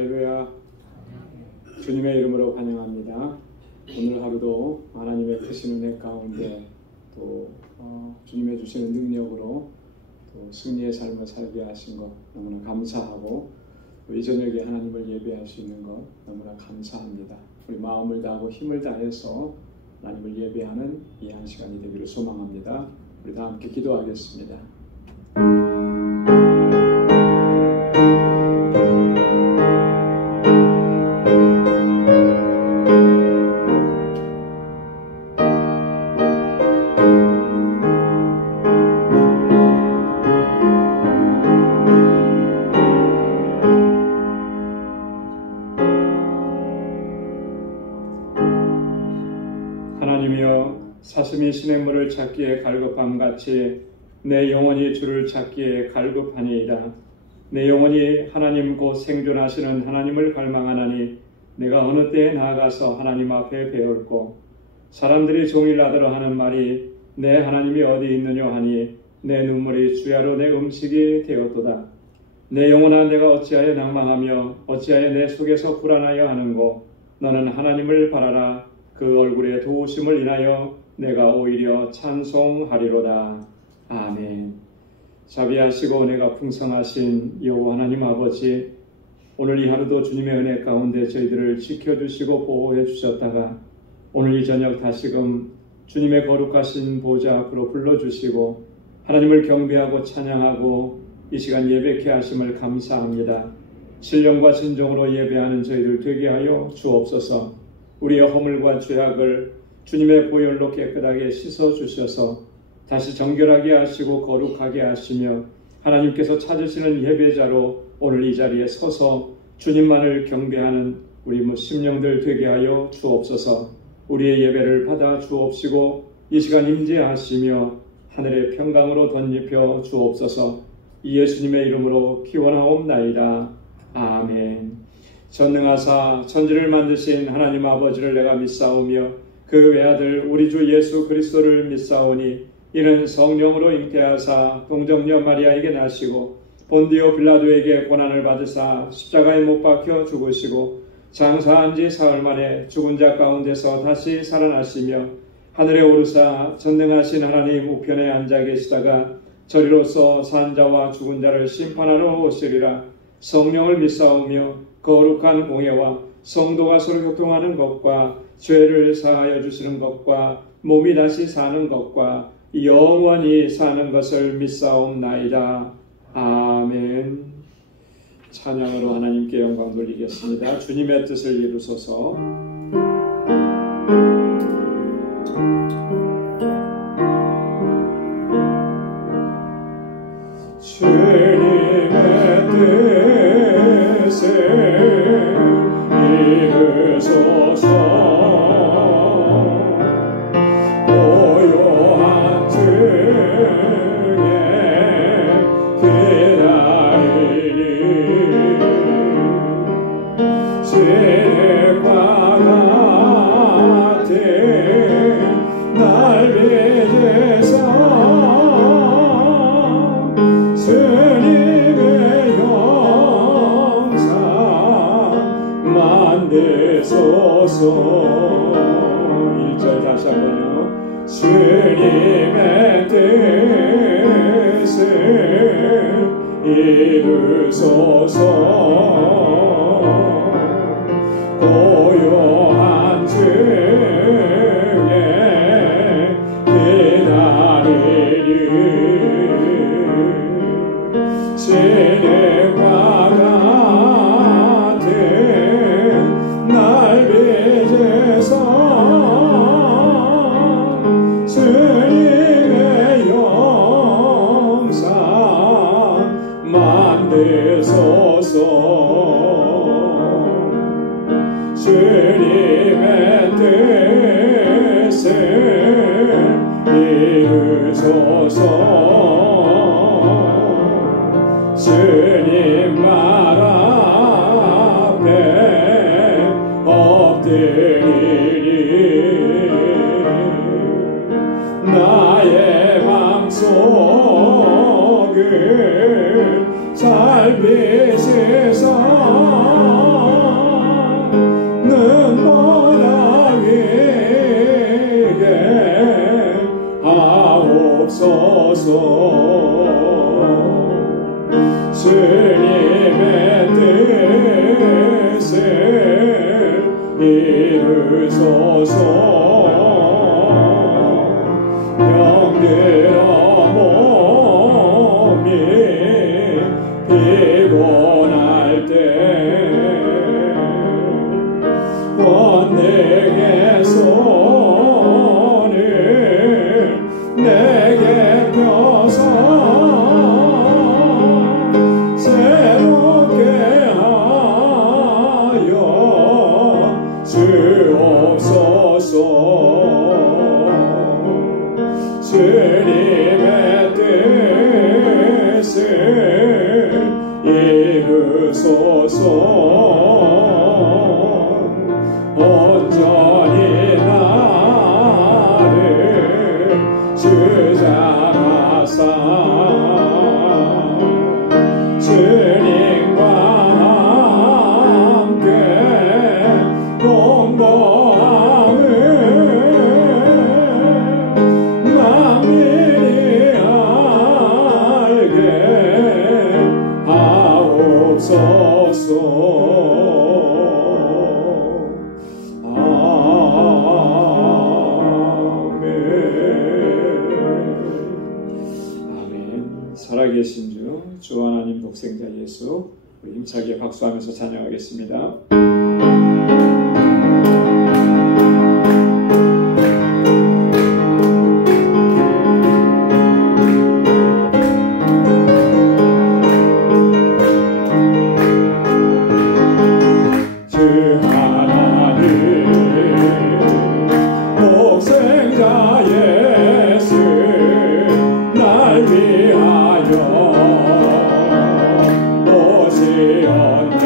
할렐루야. 주님의 이름으로 환영합니다. 오늘 하루도 하나님의 크신 은혜 가운데 또 주님의 주시는 능력으로 또 승리의 삶을 살게 하신 것 너무나 감사하고, 이 저녁에 하나님을 예배할 수 있는 것 너무나 감사합니다. 우리 마음을 다하고 힘을 다해서 하나님을 예배하는 이 한 시간이 되기를 소망합니다. 우리 다 함께 기도하겠습니다. 하나님이여, 사슴이 시냇물을 찾기에 갈급함같이 내 영혼이 주를 찾기에 갈급하니이다. 내 영혼이 하나님 곧 생존하시는 하나님을 갈망하나니 내가 어느 때에 나아가서 하나님 앞에 배울고, 사람들이 종일 나더러 하는 말이 내 하나님이 어디 있느냐 하니 내 눈물이 주야로 내 음식이 되었도다. 내 영혼아, 내가 어찌하여 낭망하며 어찌하여 내 속에서 불안하여 하는고, 너는 하나님을 바라라. 그 얼굴의 도우심을 인하여 내가 오히려 찬송하리로다. 아멘. 자비하시고 은혜가 풍성하신 여호와 하나님 아버지, 오늘 이 하루도 주님의 은혜 가운데 저희들을 지켜주시고 보호해 주셨다가 오늘 이 저녁 다시금 주님의 거룩하신 보좌 앞으로 불러주시고 하나님을 경배하고 찬양하고 이 시간 예배케 하심을 감사합니다. 신령과 진정으로 예배하는 저희들 되게 하여 주옵소서. 우리의 허물과 죄악을 주님의 보혈로 깨끗하게 씻어주셔서 다시 정결하게 하시고 거룩하게 하시며 하나님께서 찾으시는 예배자로 오늘 이 자리에 서서 주님만을 경배하는 우리 심령들 되게 하여 주옵소서. 우리의 예배를 받아 주옵시고 이 시간 임재하시며 하늘의 평강으로 덧입혀 주옵소서. 이 예수님의 이름으로 기원하옵나이다. 아멘. 전능하사 천지를 만드신 하나님 아버지를 내가 믿사오며 그 외아들 우리 주 예수 그리스도를 믿사오니 이는 성령으로 잉태하사 동정녀 마리아에게 나시고 본디오 빌라도에게 고난을 받으사 십자가에 못 박혀 죽으시고 장사한 지 사흘 만에 죽은 자 가운데서 다시 살아나시며 하늘에 오르사 전능하신 하나님 우편에 앉아 계시다가 저리로서 산 자와 죽은 자를 심판하러 오시리라. 성령을 믿사오며 거룩한 공예와 성도가 서로 교통하는 것과 죄를 사하여 주시는 것과 몸이 다시 사는 것과 영원히 사는 것을 믿사옵나이다. 아멘. 찬양으로 하나님께 영광 돌리겠습니다. 주님의 뜻을 이루소서. 주님의 뜻을 이루소서. 고요한 중에 기다리니 시냇과 같은 날 빚에서 주님의 영상 만드소서. 1절 다시 한번요. 주님의 뜻을 이루소서. 고요한 중에 기다리리 시냇과 같은 날 빚에서 주님의 영상 만드소서. 주님의 뜻을 이루소서. 주님 말 앞에 엎드리리. 나의 맘속을 잘 비시소. 주님의 뜻을 이루소서. 병들어 몸이 피곤할 때 내게 손을 내게 펴서 새롭게 하여 주옵소서. 주님의 뜻을 이루소서. 온전히 나를 주장하사 주님과 함께 공부함을 만민이 알게 하옵소서. 살아계신 주 하나님 독생자 예수, 우리 힘차게 박수하면서 찬양하겠습니다. 주 하나님 독생자 예수 날 위하여 오시었네.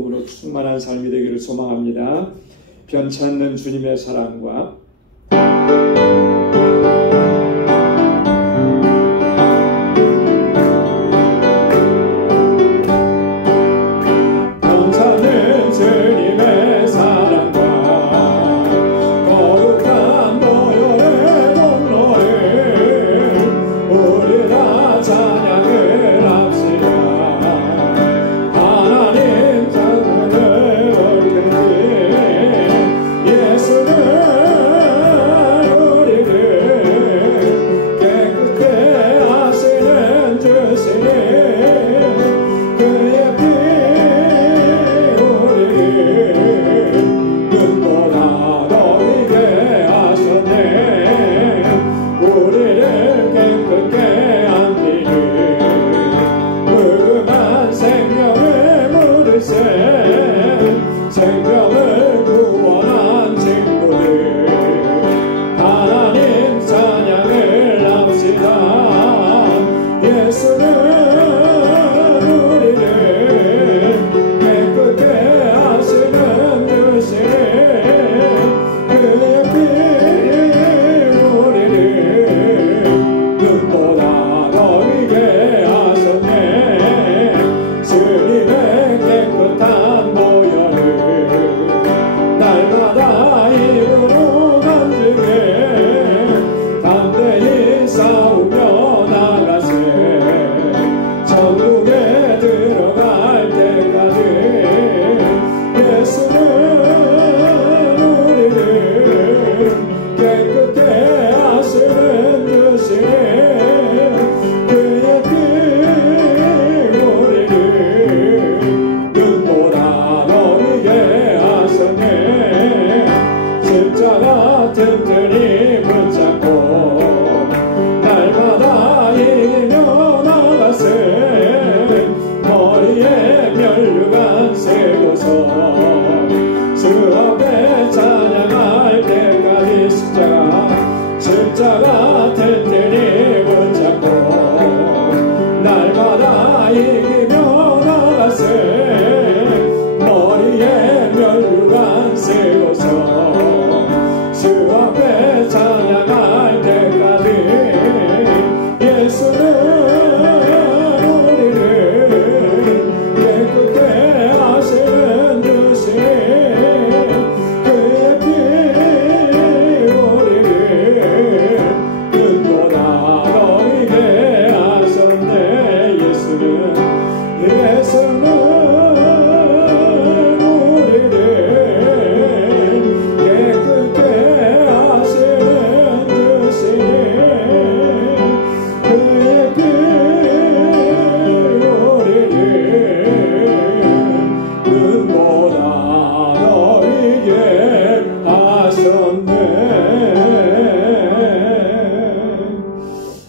기쁨으로 충만한 삶이 되기를 소망합니다. 변치 않는 주님의 사랑과 생명을 구원한 친구들 하나님 찬양을 합시다. 예수는 우리를 깨끗게 하시는 주시니 그의 피 우리를 눈보다 더 이게 하셨네. 주님의 깨끗한 날마다 입으로 간증해 담대히 싸우며 나가세. 천국에 들어갈 때까지 예수는 우리를 깨끗게 하시는 주시니 그의 피 우리를 눈보다 너희게 십자가 튼튼히 붙잡고 날마다 이기며 나가세. 머리에 면류관 세고서 주 앞에 찬양할 때까지 십자가 튼튼히 붙잡고 날마다 이기며 나가세. 머리에 면류관 세고서 주 앞에 찬양할 때까지 예수는 우리를 깨끗게 하시는 주시니 그의 피 우리를 눈보다 더 이게 하셨네. 예수는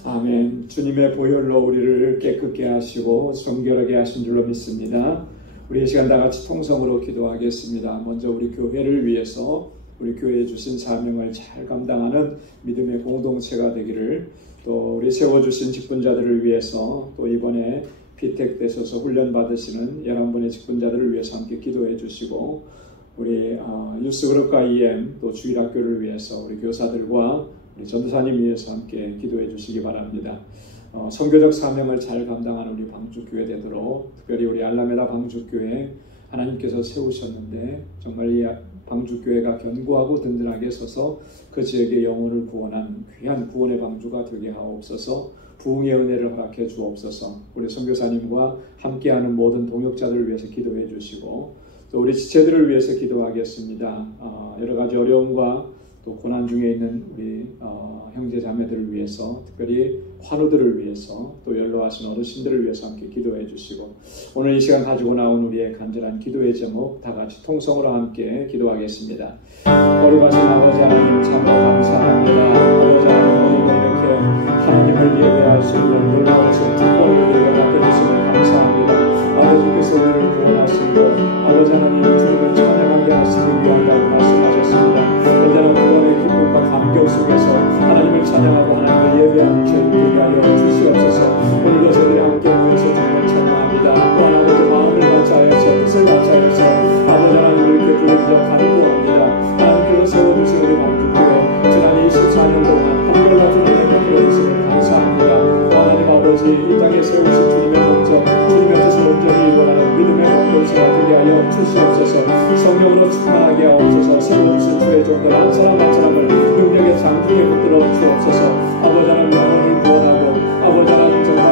아멘. 주님의 보혈로 우리를 깨끗게 하시고 정결하게 하신 줄로 믿습니다. 우리 이 시간 다 같이 통성으로 기도하겠습니다. 먼저 우리 교회를 위해서 우리 교회에 주신 사명을 잘 감당하는 믿음의 공동체가 되기를, 또 우리 세워주신 직분자들을 위해서, 또 이번에 피택되셔서 훈련받으시는 11분의 직분자들을 위해서 함께 기도해 주시고, 우리 뉴스그룹과 EM 또 주일학교를 위해서 우리 교사들과 우리 전도사님 위해서 함께 기도해 주시기 바랍니다. 선교적 사명을 잘 감당하는 우리 방주교회 되도록, 특별히 우리 알라메다 방주교회 하나님께서 세우셨는데 정말 이 방주교회가 견고하고 든든하게 서서 그 지역의 영혼을 구원한 귀한 구원의 방주가 되게 하옵소서. 부흥의 은혜를 허락해 주옵소서. 우리 선교사님과 함께하는 모든 동역자들을 위해서 기도해 주시고, 또 우리 지체들을 위해서 기도하겠습니다. 여러 가지 어려움과 또 고난 중에 있는 우리 형제 자매들을 위해서, 특별히 환우들을 위해서, 또 연로하신 어르신들을 위해서 함께 기도해 주시고, 오늘 이 시간 가지고 나온 우리의 간절한 기도의 제목 다 같이 통성으로 함께 기도하겠습니다. 거룩하신 아버지 하나님, 참으로 감사합니다. 아버지 하나님, 이렇게 하나님을 예배할 수 있는 놀라우신 특권을 우리가 맡겨주시면 감사합니다. 아버지께서 우리를 구원하신 것, 아버지 하나님 주님을 찬양하게 하시기 위함이라고 말씀하셨습니다. 언제나 구원의 기쁨과 감격 속에서 하나님을 찬양하고 하나님을 예배하는 저희들 되게 하여 주시옵소서. 오늘도 저희들이 함께 모여서 주님을 찬양합니다. 또한 아버지 마음을 같이 하여서 뜻을 같이 하여서 먼저 간구합니다. 하나님께서 세워주신 우리 광주교회 지난 24년 동안 한결같은 은혜 베풀어주심을 감사합니다. 하나님 아버지, 이 땅에 세우신 주님의 목적, 주님의 뜻을 온전히 이루어가는 믿음의 공동체가 되게 하여 주시옵소서. 성령으로 충만하게 하옵소서. 세워주신 주의 종들 한 사람 한 사람을 능력의 장중에 붙들어 주옵소서. 아버지 하나님 영혼을 구원하고 아버지 하나님 정말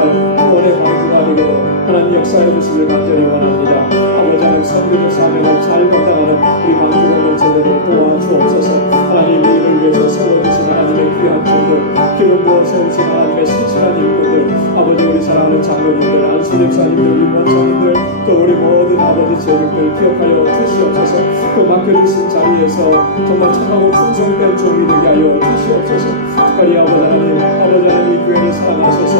구원의 방주가 되도록 하나님 역사해 주시길 간절히 원합니다. 아버지 하나님 선교적 사명을 잘 감당하는 우리 광주 공동체들을 도와주옵소서. 하나님 이를 위해서 세워주신 하나님의 귀한 종들, 기름 부어 세우신 하나님의 신실한 일꾼들, 아버지 우리 사랑하는 장로님들, 안수집사님들, 위원장님들, 또 우리 모든 아버지 제국들 기억하여 주시옵소서. 그 맡겨주신 자리에서 정말 착하고 충성된 종이 되게 하여 주시옵소서. 특별히 아버지 하나님 이 교회를 사랑하셔서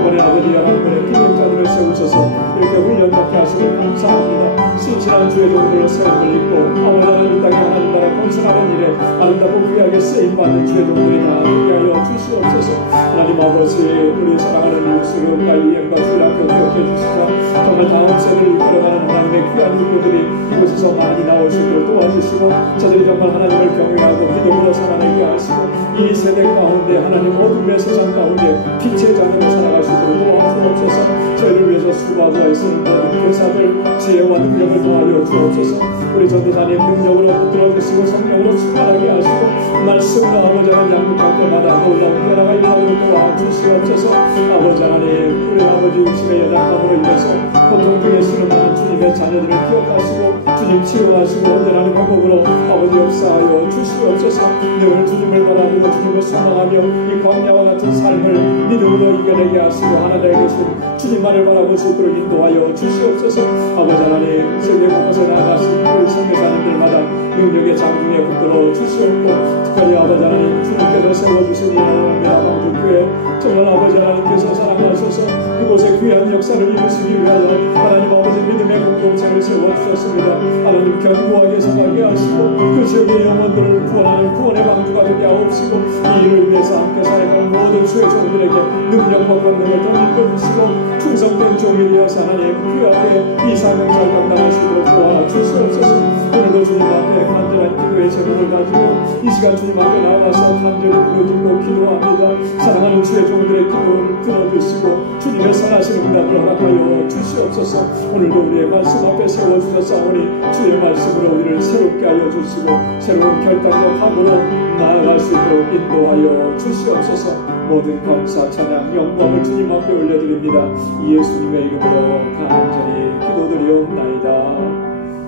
이번에 아버지 11분의 기능자들을 세우셔서 이렇게 훈련받게 하시길 감사합니다. 신실한 주의 종들을 세움을 입고 아버지 하나님 이 땅에 하나님 나라 건설하는 일에 아름답고 귀하게 쓰임받는 주의 종들이 다 되게 하여 주시옵소서. 하나님 아버지, 우리 사랑하는 육수름과 이행과 주일학교 기억해 주시자 정말 다음 세대를 이끌어가는 하나님의 귀한 일꾼들이 이곳에서 많이 나올 수 있도록 도와주시고 저들이 정말 하나님을 경외하고 믿음으로 살아내게 하시고 이 세대 가운데 하나님 어둠의 세상 가운데 빛의 자녀로 살아갈 수 있도록 도와주옵소서. 저희를 위해서 수고하고 애쓰는 모든 교사들 지혜와 능력을 도와주어 주옵소서. 우리 전도사님 능력으로 붙들어 주시고 성령으로 충만하게 하시고 말씀으로 아버지 하나님 양육할 때마다 놀라운 변화가 일어나도록 도와주시옵소서. 아버지 하나님, 우리 아버지 육신의 연약함으로 인해서 고통 중에 쓰는 주님의 자녀들을 기억하시고 주님 치료하시고 온전한 회복으로 아버지 역사하여 주시옵소서. 늘 주님을 바라보고 주님을 소망하며 이 광야와 같은 삶을 믿음으로 이겨내게 하시고 하나님에 계신 주님만을 바라볼 수 있도록 인도하여 주시옵소서. 아버지 하나님, 세계 곳곳에 나가신 우리 선교사님들마다 능력의 장중에 붙들어 주시옵고 특별히 아버지 하나님 주님께서 세워주신 이 하나님의 광주교회 정말 아버지 하나님께서 사랑하셔서 그곳에 귀한 역사를 이루시기 위하여 하나님 아버지 믿음의 공동체를 세워주셨습니다. 하나님 견고하게 서가게 하시고 그 지역의 영혼들을 구원하는 구원의 방주가 되게 하옵시고 이 일을 위해서 함께 살아가는 모든 주의 종들에게 능력과 권능을 더 입혀주시고 충성된 종이 되어서 하나님 귀하게 이 사명 잘 감당할 수 있도록 도와주시옵소서. 오늘도 주님 앞에 간절한 기도의 제목을 가지고 이 시간 주님 앞에 나와서 간절히 부르짖고 기도합니다. 사랑하는 주의 종들의 기도를 들어주시고 주님의 선하신 응답을 허락하여 주시옵소서. 오늘도 우리의 말씀 앞에 세워주셨사오니 주의 말씀으로 우리를 새롭게 하여 주시고 새로운 결단과 각오로 나아갈 수 있도록 인도하여 주시옵소서. 모든 감사 찬양 영광을 주님 앞에 올려드립니다. 예수님의 이름으로 간절히 기도드리옵나이다.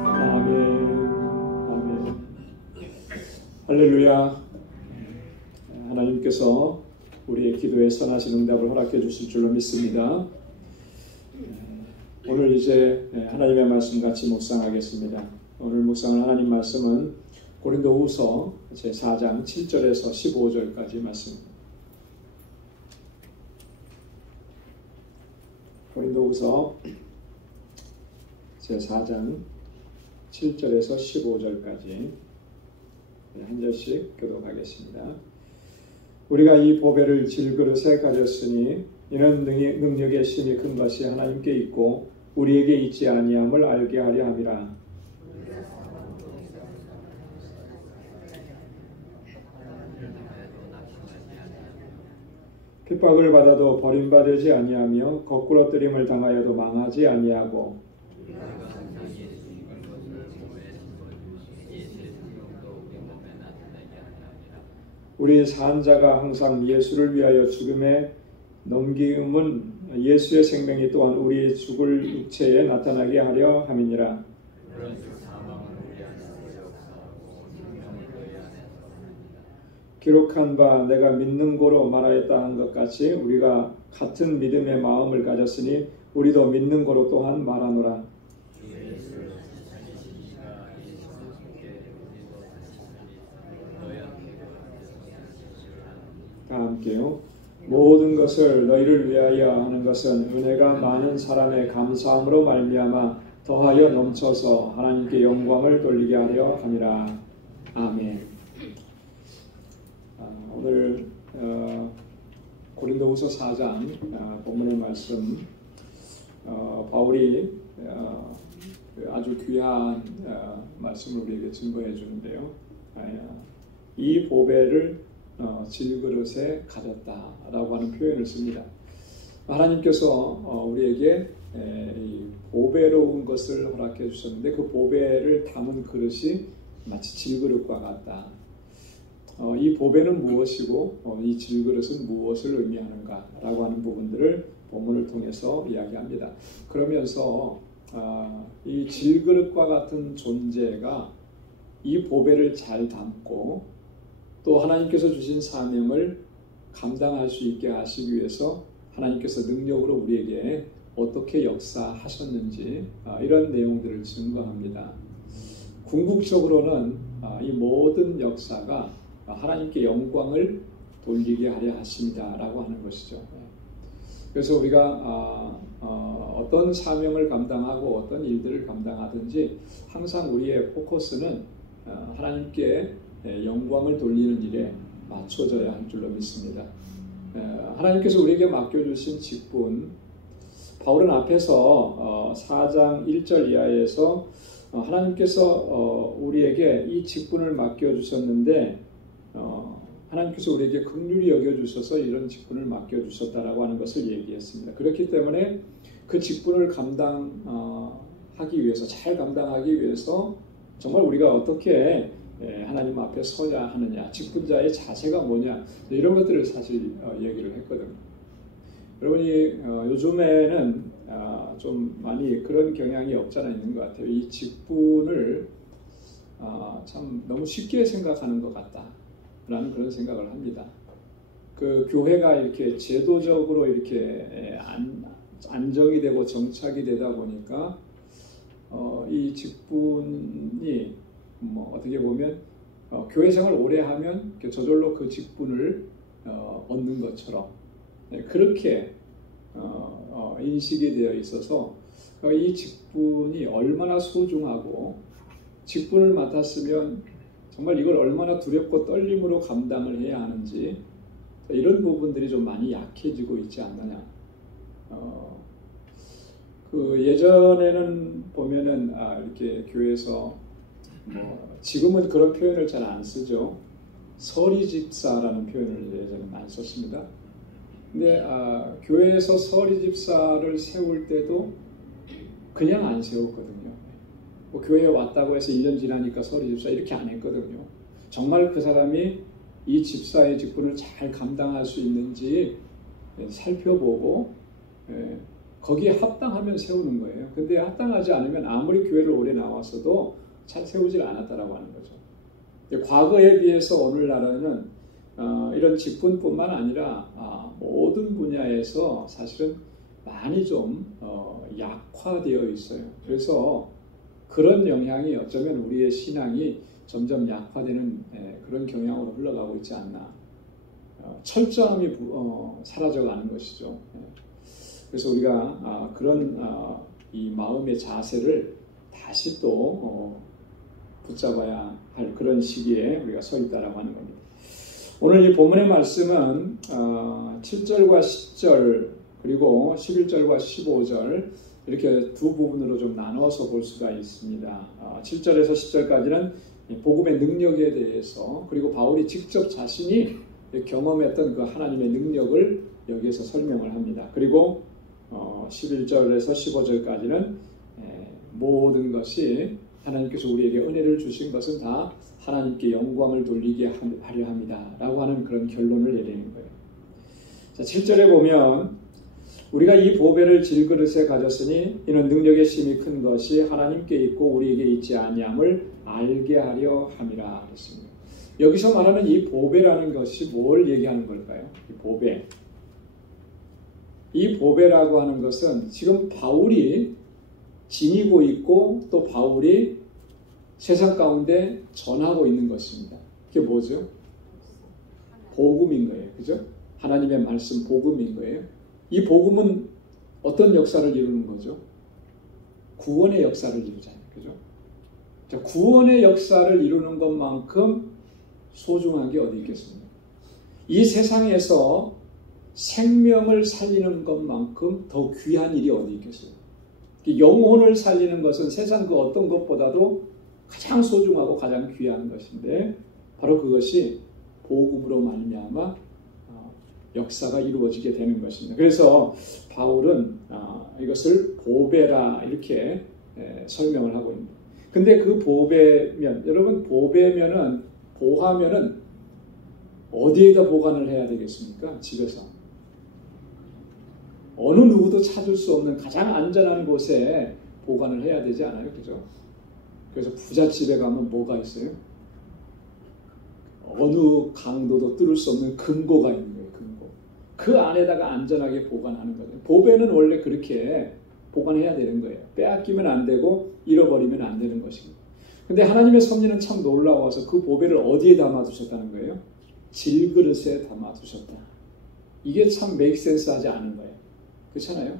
아멘. 아멘. 할렐루야. 하나님께서 우리의 기도에 선하신 응답을 허락해 주실 줄로 믿습니다. 오늘 이제 하나님의 말씀 같이 묵상하겠습니다. 오늘 묵상할 하나님 말씀은 고린도후서 제4장 7절에서 15절까지 말씀입니다. 고린도후서 제4장 7절에서 15절까지 한 절씩 교독하겠습니다. 우리가 이 보배를 질그릇에 가졌으니 이는 능력의 심이 큰 것이 하나님께 있고 우리에게 있지 아니함을 알게 하려 함이라. 핍박을 받아도 버림받지 아니하며 거꾸러뜨림을 당하여도 망하지 아니하고 우리 산자가 항상 예수를 위하여 죽음에 넘김은 예수의 생명이 또한 우리 죽을 육체에 나타나게 하려 함이니라. 기록한 바 내가 믿는 고로 말하였다 한 것 같이 우리가 같은 믿음의 마음을 가졌으니 우리도 믿는 고로 또한 말하노라. 다 함께요. 모든 것을 너희를 위하여 하는 것은 은혜가 많은 사람의 감사함으로 말미암아 더하여 넘쳐서 하나님께 영광을 돌리게 하려 함이라. 아멘. 오늘 고린도후서 4장 본문의 말씀 바울이 아주 귀한 말씀을 우리에게 증거해 주는데요. 이 보배를 질그릇에 가졌다라고 하는 표현을 씁니다. 하나님께서 우리에게 이 보배로운 것을 허락해 주셨는데 그 보배를 담은 그릇이 마치 질그릇과 같다. 이 보배는 무엇이고 이 질그릇은 무엇을 의미하는가라고 하는 부분들을 본문을 통해서 이야기합니다. 그러면서 이 질그릇과 같은 존재가 이 보배를 잘 담고 또 하나님께서 주신 사명을 감당할 수 있게 하시기 위해서 하나님께서 능력으로 우리에게 어떻게 역사하셨는지 이런 내용들을 증거합니다. 궁극적으로는 이 모든 역사가 하나님께 영광을 돌리게 하려 하십니다라고 하는 것이죠. 그래서 우리가 어떤 사명을 감당하고 어떤 일들을 감당하든지 항상 우리의 포커스는 하나님께 영광을 돌리는 일에 맞춰져야 할 줄로 믿습니다. 하나님께서 우리에게 맡겨주신 직분, 바울은 앞에서 4장 1절 이하에서 하나님께서 우리에게 이 직분을 맡겨주셨는데 하나님께서 우리에게 긍휼히 여겨주셔서 이런 직분을 맡겨주셨다라고 하는 것을 얘기했습니다. 그렇기 때문에 그 직분을 감당하기 위해서, 잘 감당하기 위해서 정말 우리가 어떻게 하나님 앞에 서야 하느냐, 직분자의 자세가 뭐냐, 이런 것들을 사실 얘기를 했거든요. 여러분이 요즘에는 좀 많이 그런 경향이 없잖아 있는 것 같아요. 이 직분을 참 너무 쉽게 생각하는 것 같다라는 그런 생각을 합니다. 그 교회가 이렇게 제도적으로 이렇게 안정이 되고 정착이 되다 보니까 이 직분이 어떻게 보면 교회 생활 오래 하면 저절로 그 직분을 얻는 것처럼 그렇게 인식이 되어 있어서 이 직분이 얼마나 소중하고 직분을 맡았으면 정말 이걸 얼마나 두렵고 떨림으로 감당을 해야 하는지 이런 부분들이 좀 많이 약해지고 있지 않느냐. 그 예전에는 보면은 이렇게 교회에서 지금은 그런 표현을 잘 안 쓰죠. 서리집사라는 표현을 예전에 많이 썼습니다. 근데 교회에서 서리집사를 세울 때도 그냥 안 세웠거든요. 교회에 왔다고 해서 1년 지나니까 서리집사 이렇게 안 했거든요. 정말 그 사람이 이 집사의 직분을 잘 감당할 수 있는지 살펴보고 거기에 합당하면 세우는 거예요. 근데 합당하지 않으면 아무리 교회를 오래 나왔어도 잘 세우질 않았다라고 하는 거죠. 과거에 비해서 오늘날에는 이런 직분뿐만 아니라 모든 분야에서 사실은 많이 좀 약화되어 있어요. 그래서 그런 영향이 어쩌면 우리의 신앙이 점점 약화되는 그런 경향으로 흘러가고 있지 않나. 철저함이 사라져가는 것이죠. 그래서 우리가 그런 이 마음의 자세를 다시 또 붙잡아야 할 그런 시기에 우리가 서 있다라고 하는 겁니다. 오늘 이 본문의 말씀은 7절과 10절 그리고 11절과 15절 이렇게 두 부분으로 좀 나눠서 볼 수가 있습니다. 7절에서 10절까지는 복음의 능력에 대해서 그리고 바울이 직접 자신이 경험했던 그 하나님의 능력을 여기에서 설명을 합니다. 그리고 11절에서 15절까지는 모든 것이 하나님께서 우리에게 은혜를 주신 것은 다 하나님께 영광을 돌리게 하려 합니다. 라고 하는 그런 결론을 내리는 거예요. 자, 7절에 보면 우리가 이 보배를 질그릇에 가졌으니 이는 능력의 힘이 큰 것이 하나님께 있고 우리에게 있지 아니함을 알게 하려 함이라 했습니다. 여기서 말하는 이 보배라는 것이 뭘 얘기하는 걸까요? 이 보배. 이 보배라고 하는 것은 지금 바울이 지니고 있고 또 바울이 세상 가운데 전하고 있는 것입니다. 그게 뭐죠? 복음인 거예요. 그죠? 하나님의 말씀 복음인 거예요. 이 복음은 어떤 역사를 이루는 거죠? 구원의 역사를 이루잖아요. 그죠? 자, 구원의 역사를 이루는 것만큼 소중한 게 어디 있겠습니까? 이 세상에서 생명을 살리는 것만큼 더 귀한 일이 어디 있겠어요? 영혼을 살리는 것은 세상 그 어떤 것보다도 가장 소중하고 가장 귀한 것인데 바로 그것이 복음으로 말미암아 역사가 이루어지게 되는 것입니다. 그래서 바울은 이것을 보배라 이렇게 설명을 하고 있습니다. 근데 그 보배면, 여러분 보배면은 보화면은 어디에다 보관을 해야 되겠습니까? 집에서. 어느 누구도 찾을 수 없는 가장 안전한 곳에 보관을 해야 되지 않아요? 그죠? 그래서 부잣집에 가면 뭐가 있어요? 어느 강도도 뚫을 수 없는 금고가 있는 거예요. 금고. 그 안에다가 안전하게 보관하는 거예요. 보배는 원래 그렇게 보관해야 되는 거예요. 빼앗기면 안 되고 잃어버리면 안 되는 것입니다. 근데 하나님의 섭리는 참 놀라워서 그 보배를 어디에 담아두셨다는 거예요? 질그릇에 담아두셨다. 이게 참 메이크 센스 하지 않은 거예요. 그렇잖아요?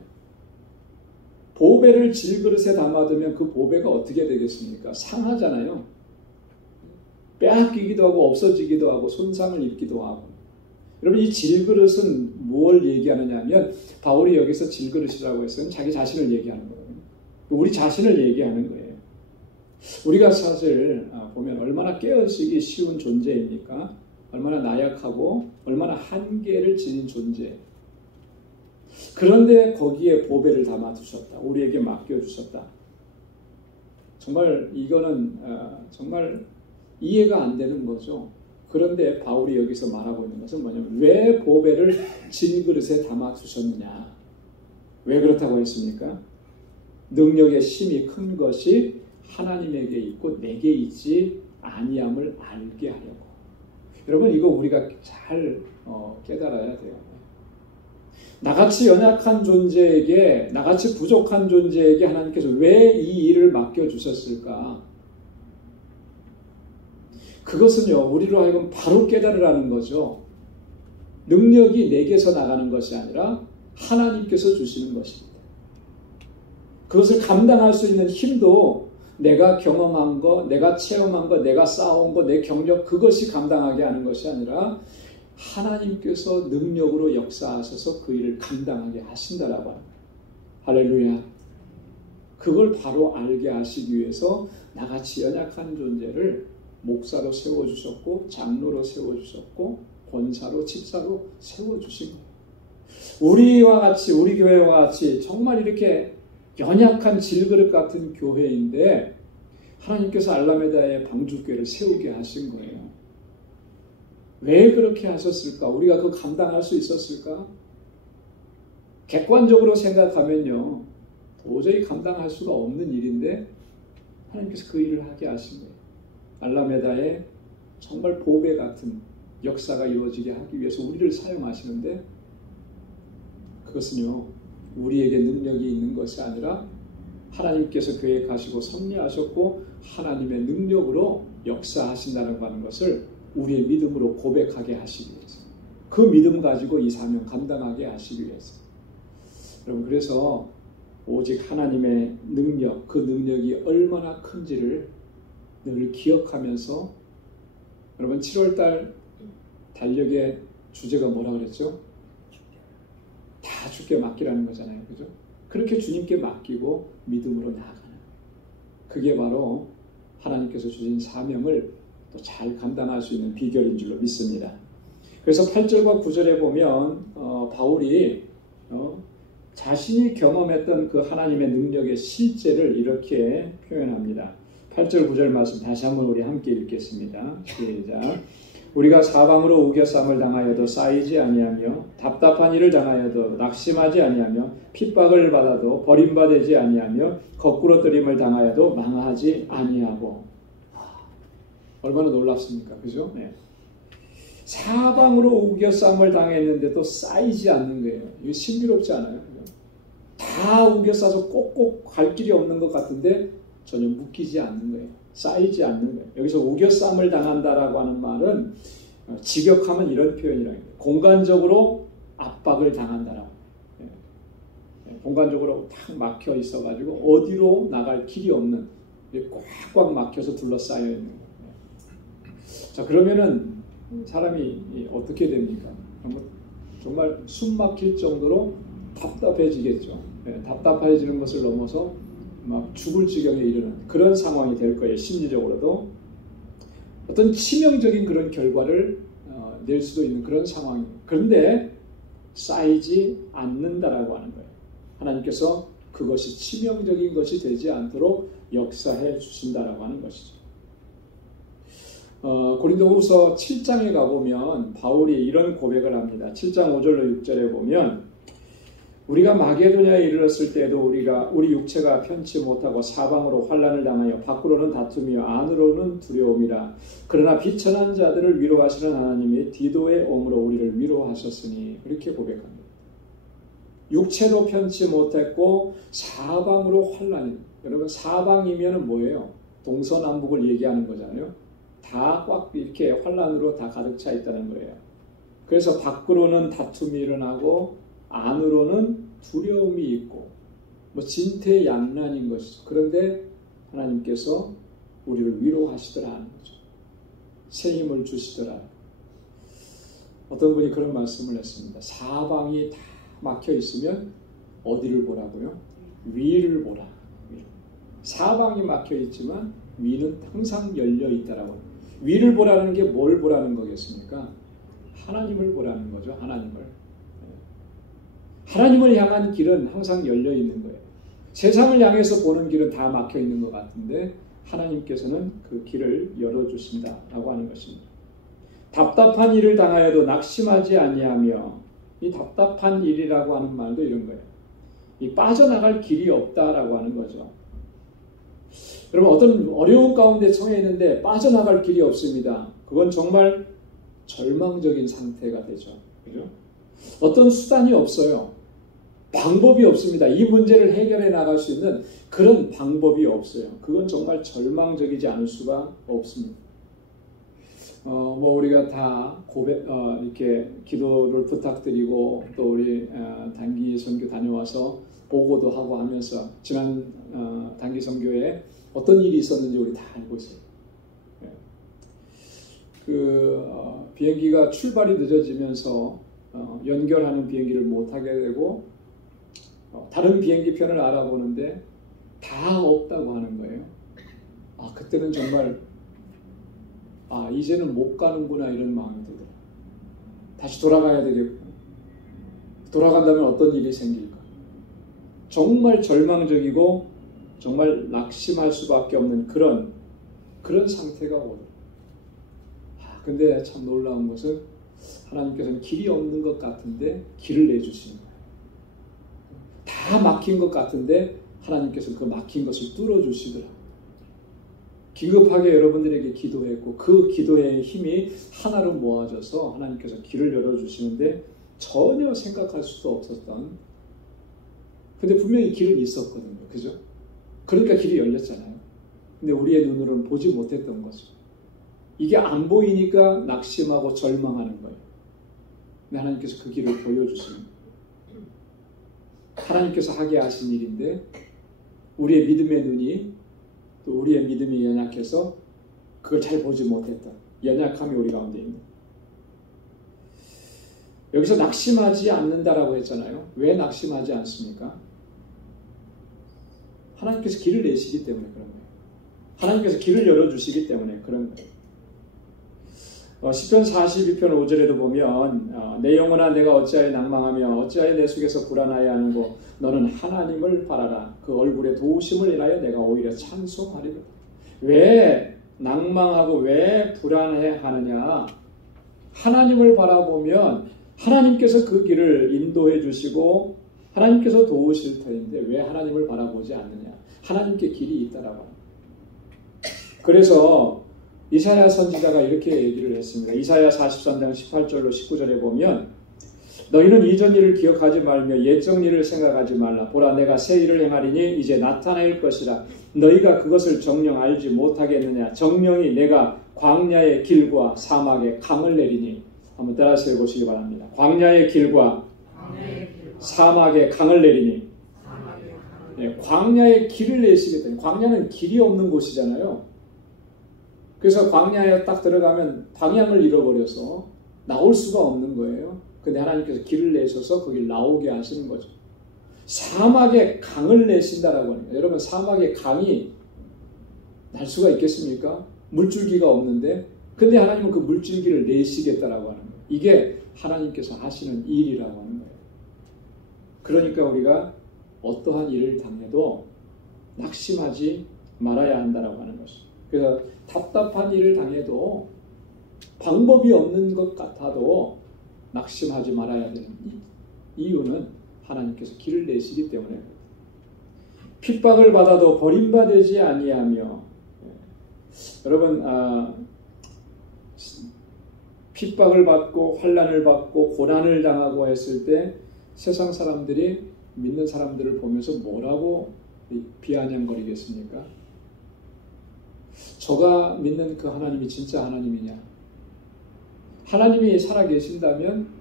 보배를 질그릇에 담아두면 그 보배가 어떻게 되겠습니까? 상하잖아요. 빼앗기기도 하고 없어지기도 하고 손상을 입기도 하고. 여러분 이 질그릇은 뭘 얘기하느냐 하면 바울이 여기서 질그릇이라고 했으면 자기 자신을 얘기하는 거예요. 우리 자신을 얘기하는 거예요. 우리가 사실 보면 얼마나 깨어지기 쉬운 존재입니까? 얼마나 나약하고 얼마나 한계를 지닌 존재. 그런데 거기에 보배를 담아두셨다. 우리에게 맡겨주셨다. 정말 이거는 정말 이해가 안 되는 거죠. 그런데 바울이 여기서 말하고 있는 것은 뭐냐면 왜 보배를 질그릇에 담아두셨느냐. 왜 그렇다고 했습니까? 능력의 힘이 큰 것이 하나님에게 있고 내게 있지 아니함을 알게 하려고. 여러분 이거 우리가 잘 깨달아야 돼요. 나같이 연약한 존재에게, 나같이 부족한 존재에게 하나님께서 왜 이 일을 맡겨주셨을까? 그것은요, 우리로 하여금 바로 깨달으라는 거죠. 능력이 내게서 나가는 것이 아니라 하나님께서 주시는 것입니다. 그것을 감당할 수 있는 힘도 내가 경험한 거, 내가 체험한 거, 내가 쌓아온 거, 내 경력, 그것이 감당하게 하는 것이 아니라 하나님께서 능력으로 역사하셔서 그 일을 감당하게 하신다라고 합니다. 할렐루야. 그걸 바로 알게 하시기 위해서 나같이 연약한 존재를 목사로 세워주셨고 장로로 세워주셨고 권사로 집사로 세워주신 거예요. 우리와 같이, 우리 교회와 같이 정말 이렇게 연약한 질그릇 같은 교회인데 하나님께서 알라메다의 방주교회를 세우게 하신 거예요. 왜 그렇게 하셨을까? 우리가 그 감당할 수 있었을까? 객관적으로 생각하면요, 도저히 감당할 수가 없는 일인데 하나님께서 그 일을 하게 하신 거예요. 알라메다의 정말 보배 같은 역사가 이루어지게 하기 위해서 우리를 사용하시는데 그것은요, 우리에게 능력이 있는 것이 아니라 하나님께서 계획하시고 섭리하셨고 하나님의 능력으로 역사하신다는 것을 우리의 믿음으로 고백하게 하시기 위해서, 그 믿음 가지고 이 사명 감당하게 하시기 위해서. 여러분 그래서 오직 하나님의 능력, 그 능력이 얼마나 큰지를 늘 기억하면서, 여러분 7월달 달력의 주제가 뭐라 그랬죠? 다 주께 맡기라는 거잖아요. 그죠? 그렇게 주님께 맡기고 믿음으로 나아가는, 그게 바로 하나님께서 주신 사명을 또 잘 감당할 수 있는 비결인 줄로 믿습니다. 그래서 8절과 9절에 보면 바울이 자신이 경험했던 그 하나님의 능력의 실제를 이렇게 표현합니다. 8절 9절 말씀 다시 한번 우리 함께 읽겠습니다. 시작. 우리가 사방으로 우겨쌈을 당하여도 쌓이지 아니하며 답답한 일을 당하여도 낙심하지 아니하며 핍박을 받아도 버림받지 아니하며 거꾸로 뜨림을 당하여도 망하지 아니하고. 얼마나 놀랍습니까? 그죠? 네. 사방으로 우겨쌈을 당했는데도 쌓이지 않는 거예요. 이거 신비롭지 않아요? 다 우겨싸서 꼭꼭 갈 길이 없는 것 같은데 전혀 묶이지 않는 거예요. 쌓이지 않는 거예요. 여기서 우겨쌈을 당한다라고 하는 말은 직역하면 이런 표현이라고 해요. 공간적으로 압박을 당한다라고. 공간적으로 탁 막혀 있어가지고 어디로 나갈 길이 없는, 꽉꽉 막혀서 둘러싸여 있는 거예요. 자, 그러면은 사람이 어떻게 됩니까? 정말 숨 막힐 정도로 답답해지겠죠. 답답해지는 것을 넘어서 막 죽을 지경에 이르는 그런 상황이 될 거예요. 심리적으로도 어떤 치명적인 그런 결과를 낼 수도 있는 그런 상황입니다. 그런데 쌓이지 않는다라고 하는 거예요. 하나님께서 그것이 치명적인 것이 되지 않도록 역사해 주신다라고 하는 것이죠. 고린도후서 7장에 가보면 바울이 이런 고백을 합니다. 7장 5절로 6절에 보면 우리가 마게도냐에 이르렀을 때도 우리 육체가 편치 못하고 사방으로 환난을 당하여 밖으로는 다툼이요 안으로는 두려움이라. 그러나 비천한 자들을 위로하시는 하나님이 디도의 오므로 우리를 위로하셨으니 그렇게 고백합니다. 육체도 편치 못했고 사방으로 환난이. 여러분 사방이면 뭐예요? 동서남북을 얘기하는 거잖아요. 다 꽉 이렇게 환난으로 다 가득 차 있다는 거예요. 그래서 밖으로는 다툼이 일어나고 안으로는 두려움이 있고 뭐 진퇴양난인 것이죠. 그런데 하나님께서 우리를 위로하시더라 하는 거죠. 새 힘을 주시더라. 어떤 분이 그런 말씀을 했습니다. 사방이 다 막혀 있으면 어디를 보라고요? 위를 보라. 사방이 막혀 있지만 위는 항상 열려 있다라고. 위를 보라는 게 뭘 보라는 거겠습니까? 하나님을 보라는 거죠. 하나님을 향한 길은 항상 열려 있는 거예요. 세상을 향해서 보는 길은 다 막혀 있는 것 같은데 하나님께서는 그 길을 열어주신다라고 하는 것입니다. 답답한 일을 당하여도 낙심하지 아니하며, 이 답답한 일이라고 하는 말도 이런 거예요. 이 빠져나갈 길이 없다라고 하는 거죠. 여러분 어떤 어려운 가운데 처해 있는데 빠져나갈 길이 없습니다. 그건 정말 절망적인 상태가 되죠. 그죠? 어떤 수단이 없어요. 방법이 없습니다. 이 문제를 해결해 나갈 수 있는 그런 방법이 없어요. 그건 정말 절망적이지 않을 수가 없습니다. 뭐 우리가 다 이렇게 기도를 부탁드리고 또 우리 단기 선교 다녀와서 보고도 하고 하면서 지난 단기 선교에 어떤 일이 있었는지 우리 다 알고 있어요. 비행기가 출발이 늦어지면서 연결하는 비행기를 못 타게 되고 다른 비행기 편을 알아보는데 다 없다고 하는 거예요. 그때는 정말 이제는 못 가는구나 이런 마음이 들더라고요. 다시 돌아가야 되겠고 돌아간다면 어떤 일이 생길까. 정말 절망적이고 정말 낙심할 수밖에 없는 그런 상태가 오더라고요. 근데 참 놀라운 것은 하나님께서는 길이 없는 것 같은데 길을 내주시는 거예요. 다 막힌 것 같은데 하나님께서 그 막힌 것을 뚫어주시더라고요. 긴급하게 여러분들에게 기도했고 그 기도의 힘이 하나로 모아져서 하나님께서 길을 열어주시는데 전혀 생각할 수도 없었던, 근데 분명히 길은 있었거든요. 그죠? 그러니까 길이 열렸잖아요. 근데 우리의 눈으로는 보지 못했던 거죠. 이게 안 보이니까 낙심하고 절망하는 거예요. 근데 하나님께서 그 길을 보여주시는 거예요. 하나님께서 하게 하신 일인데 우리의 믿음의 눈이 또 우리의 믿음이 연약해서 그걸 잘 보지 못했던 연약함이 우리 가운데 있는. 여기서 낙심하지 않는다라고 했잖아요. 왜 낙심하지 않습니까? 하나님께서 길을 내시기 때문에 그런 거예요. 하나님께서 길을 열어주시기 때문에 그런 거예요. 시편 42편 5절에도 보면 내 영혼아 내가 어찌하여 낭망하며 어찌하여 내 속에서 불안하여 하는고 너는 하나님을 바라라. 그 얼굴의 도우심을 인하여 내가 오히려 찬송하리라. 왜 낭망하고 왜 불안해 하느냐? 하나님을 바라보면 하나님께서 그 길을 인도해 주시고 하나님께서 도우실 터인데 왜 하나님을 바라보지 않느냐? 하나님께 길이 있다라고 합니다. 그래서 이사야 선지자가 이렇게 얘기를 했습니다. 이사야 43장 18절로 19절에 보면 너희는 이전 일을 기억하지 말며 옛적 일을 생각하지 말라. 보라 내가 새 일을 행하리니 이제 나타낼 것이라. 너희가 그것을 정녕 알지 못하겠느냐. 정령이 내가 광야의 길과 사막에 강을 내리니. 한번 따라서 해보시기 바랍니다. 광야의 길과 사막에 강을 내리니. 네, 광야의 길을 내시게 되는. 광야는 길이 없는 곳이잖아요. 그래서 광야에 딱 들어가면 방향을 잃어버려서 나올 수가 없는 거예요. 근데 하나님께서 길을 내셔서 거길 나오게 하시는 거죠. 사막에 강을 내신다라고 하는 거예요. 여러분, 사막에 강이 날 수가 있겠습니까? 물줄기가 없는데, 근데 하나님은 그 물줄기를 내시겠다라고 하는 거예요. 이게 하나님께서 하시는 일이라고 하는 거예요. 그러니까 우리가 어떠한 일을 당해도 낙심하지 말아야 한다라고 하는 것이죠. 그래서 답답한 일을 당해도 방법이 없는 것 같아도 낙심하지 말아야 되는 이유는 하나님께서 길을 내시기 때문에, 핍박을 받아도 버림받지 아니하며, 여러분, 핍박을 받고 환난을 받고 고난을 당하고 했을 때 세상 사람들이 믿는 사람들을 보면서 뭐라고 비아냥거리겠습니까? 저가 믿는 그 하나님이 진짜 하나님이냐? 하나님이 살아계신다면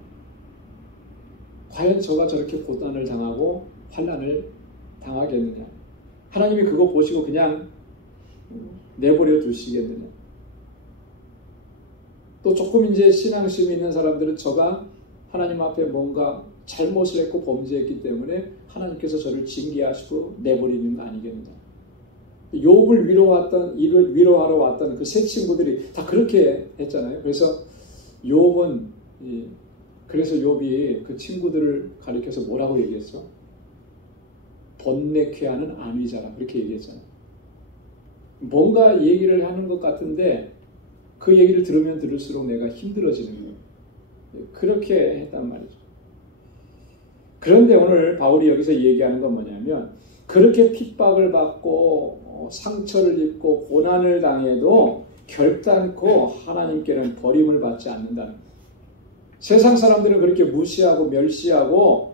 과연 저가 저렇게 고난을 당하고 환난을 당하겠느냐? 하나님이 그거 보시고 그냥 내버려 두시겠느냐? 또 조금 이제 신앙심이 있는 사람들은 저가 하나님 앞에 뭔가 잘못을 했고 범죄했기 때문에 하나님께서 저를 징계하시고 내버리는 거 아니겠느냐? 욥을 위로하러 왔던 그 세 친구들이 다 그렇게 했잖아요. 그래서 욥이 그 친구들을 가리켜서 뭐라고 얘기했어? 번뇌케하는 아미자라, 그렇게 얘기했잖아요. 뭔가 얘기를 하는 것 같은데 그 얘기를 들으면 들을수록 내가 힘들어지는 거예요. 그렇게 했단 말이죠. 그런데 오늘 바울이 여기서 얘기하는 건 뭐냐면, 그렇게 핍박을 받고 상처를 입고 고난을 당해도 결단코 하나님께는 버림을 받지 않는다는 거예요. 세상 사람들은 그렇게 무시하고 멸시하고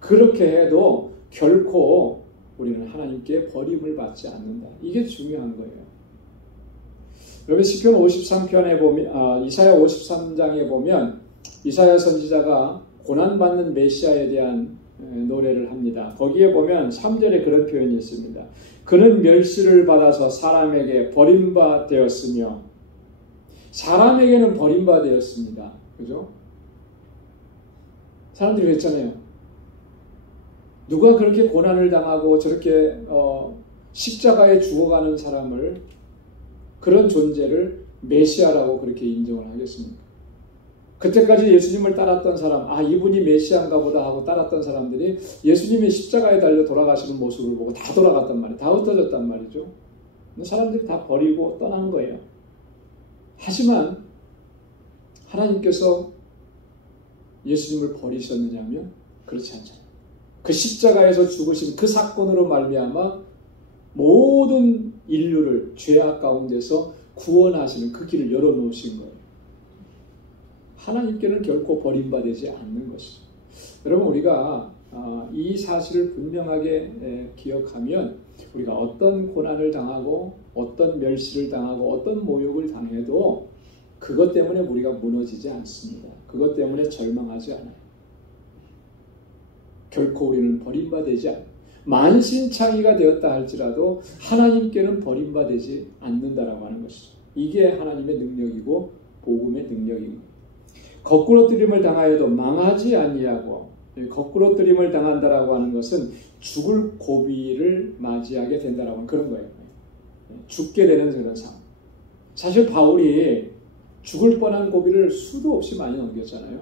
그렇게 해도 결코 우리는 하나님께 버림을 받지 않는다. 이게 중요한 거예요. 여러분, 시편 53편에 보면, 이사야 53장에 보면 이사야 선지자가 고난받는 메시아에 대한 노래를 합니다. 거기에 보면 3절에 그런 표현이 있습니다. 그는 멸시를 받아서 사람에게 버림받았으며, 사람에게는 버림받았습니다. 그죠? 사람들이 그랬잖아요. 누가 그렇게 고난을 당하고 저렇게 십자가에 죽어가는 사람을, 그런 존재를 메시아라고 그렇게 인정을 하겠습니까? 그때까지 예수님을 따랐던 사람, 이분이 메시아인가 보다 하고 따랐던 사람들이 예수님이 십자가에 달려 돌아가시는 모습을 보고 다 돌아갔단 말이에요. 다 흩어졌단 말이죠. 사람들이 다 버리고 떠난 거예요. 하지만 하나님께서 예수님을 버리셨느냐면 그렇지 않잖아요. 그 십자가에서 죽으신 그 사건으로 말미암아 모든 인류를 죄악 가운데서 구원하시는 그 길을 열어놓으신 거예요. 하나님께는 결코 버림받지 않는 것이죠. 여러분, 우리가 이 사실을 분명하게 기억하면 우리가 어떤 고난을 당하고 어떤 멸시를 당하고 어떤 모욕을 당해도 그것 때문에 우리가 무너지지 않습니다. 그것 때문에 절망하지 않아요. 결코 우리는 버림받지 않아요. 만신창이가 되었다 할지라도 하나님께는 버림받지 않는다라고 하는 것이죠. 이게 하나님의 능력이고 복음의 능력입니다. 거꾸로뜨림을 당하여도 망하지 아니하고, 거꾸로뜨림을 당한다라고 하는 것은 죽을 고비를 맞이하게 된다라고 하는 그런 거예요. 죽게 되는 그런 상황. 사실 바울이 죽을 뻔한 고비를 수도 없이 많이 넘겼잖아요.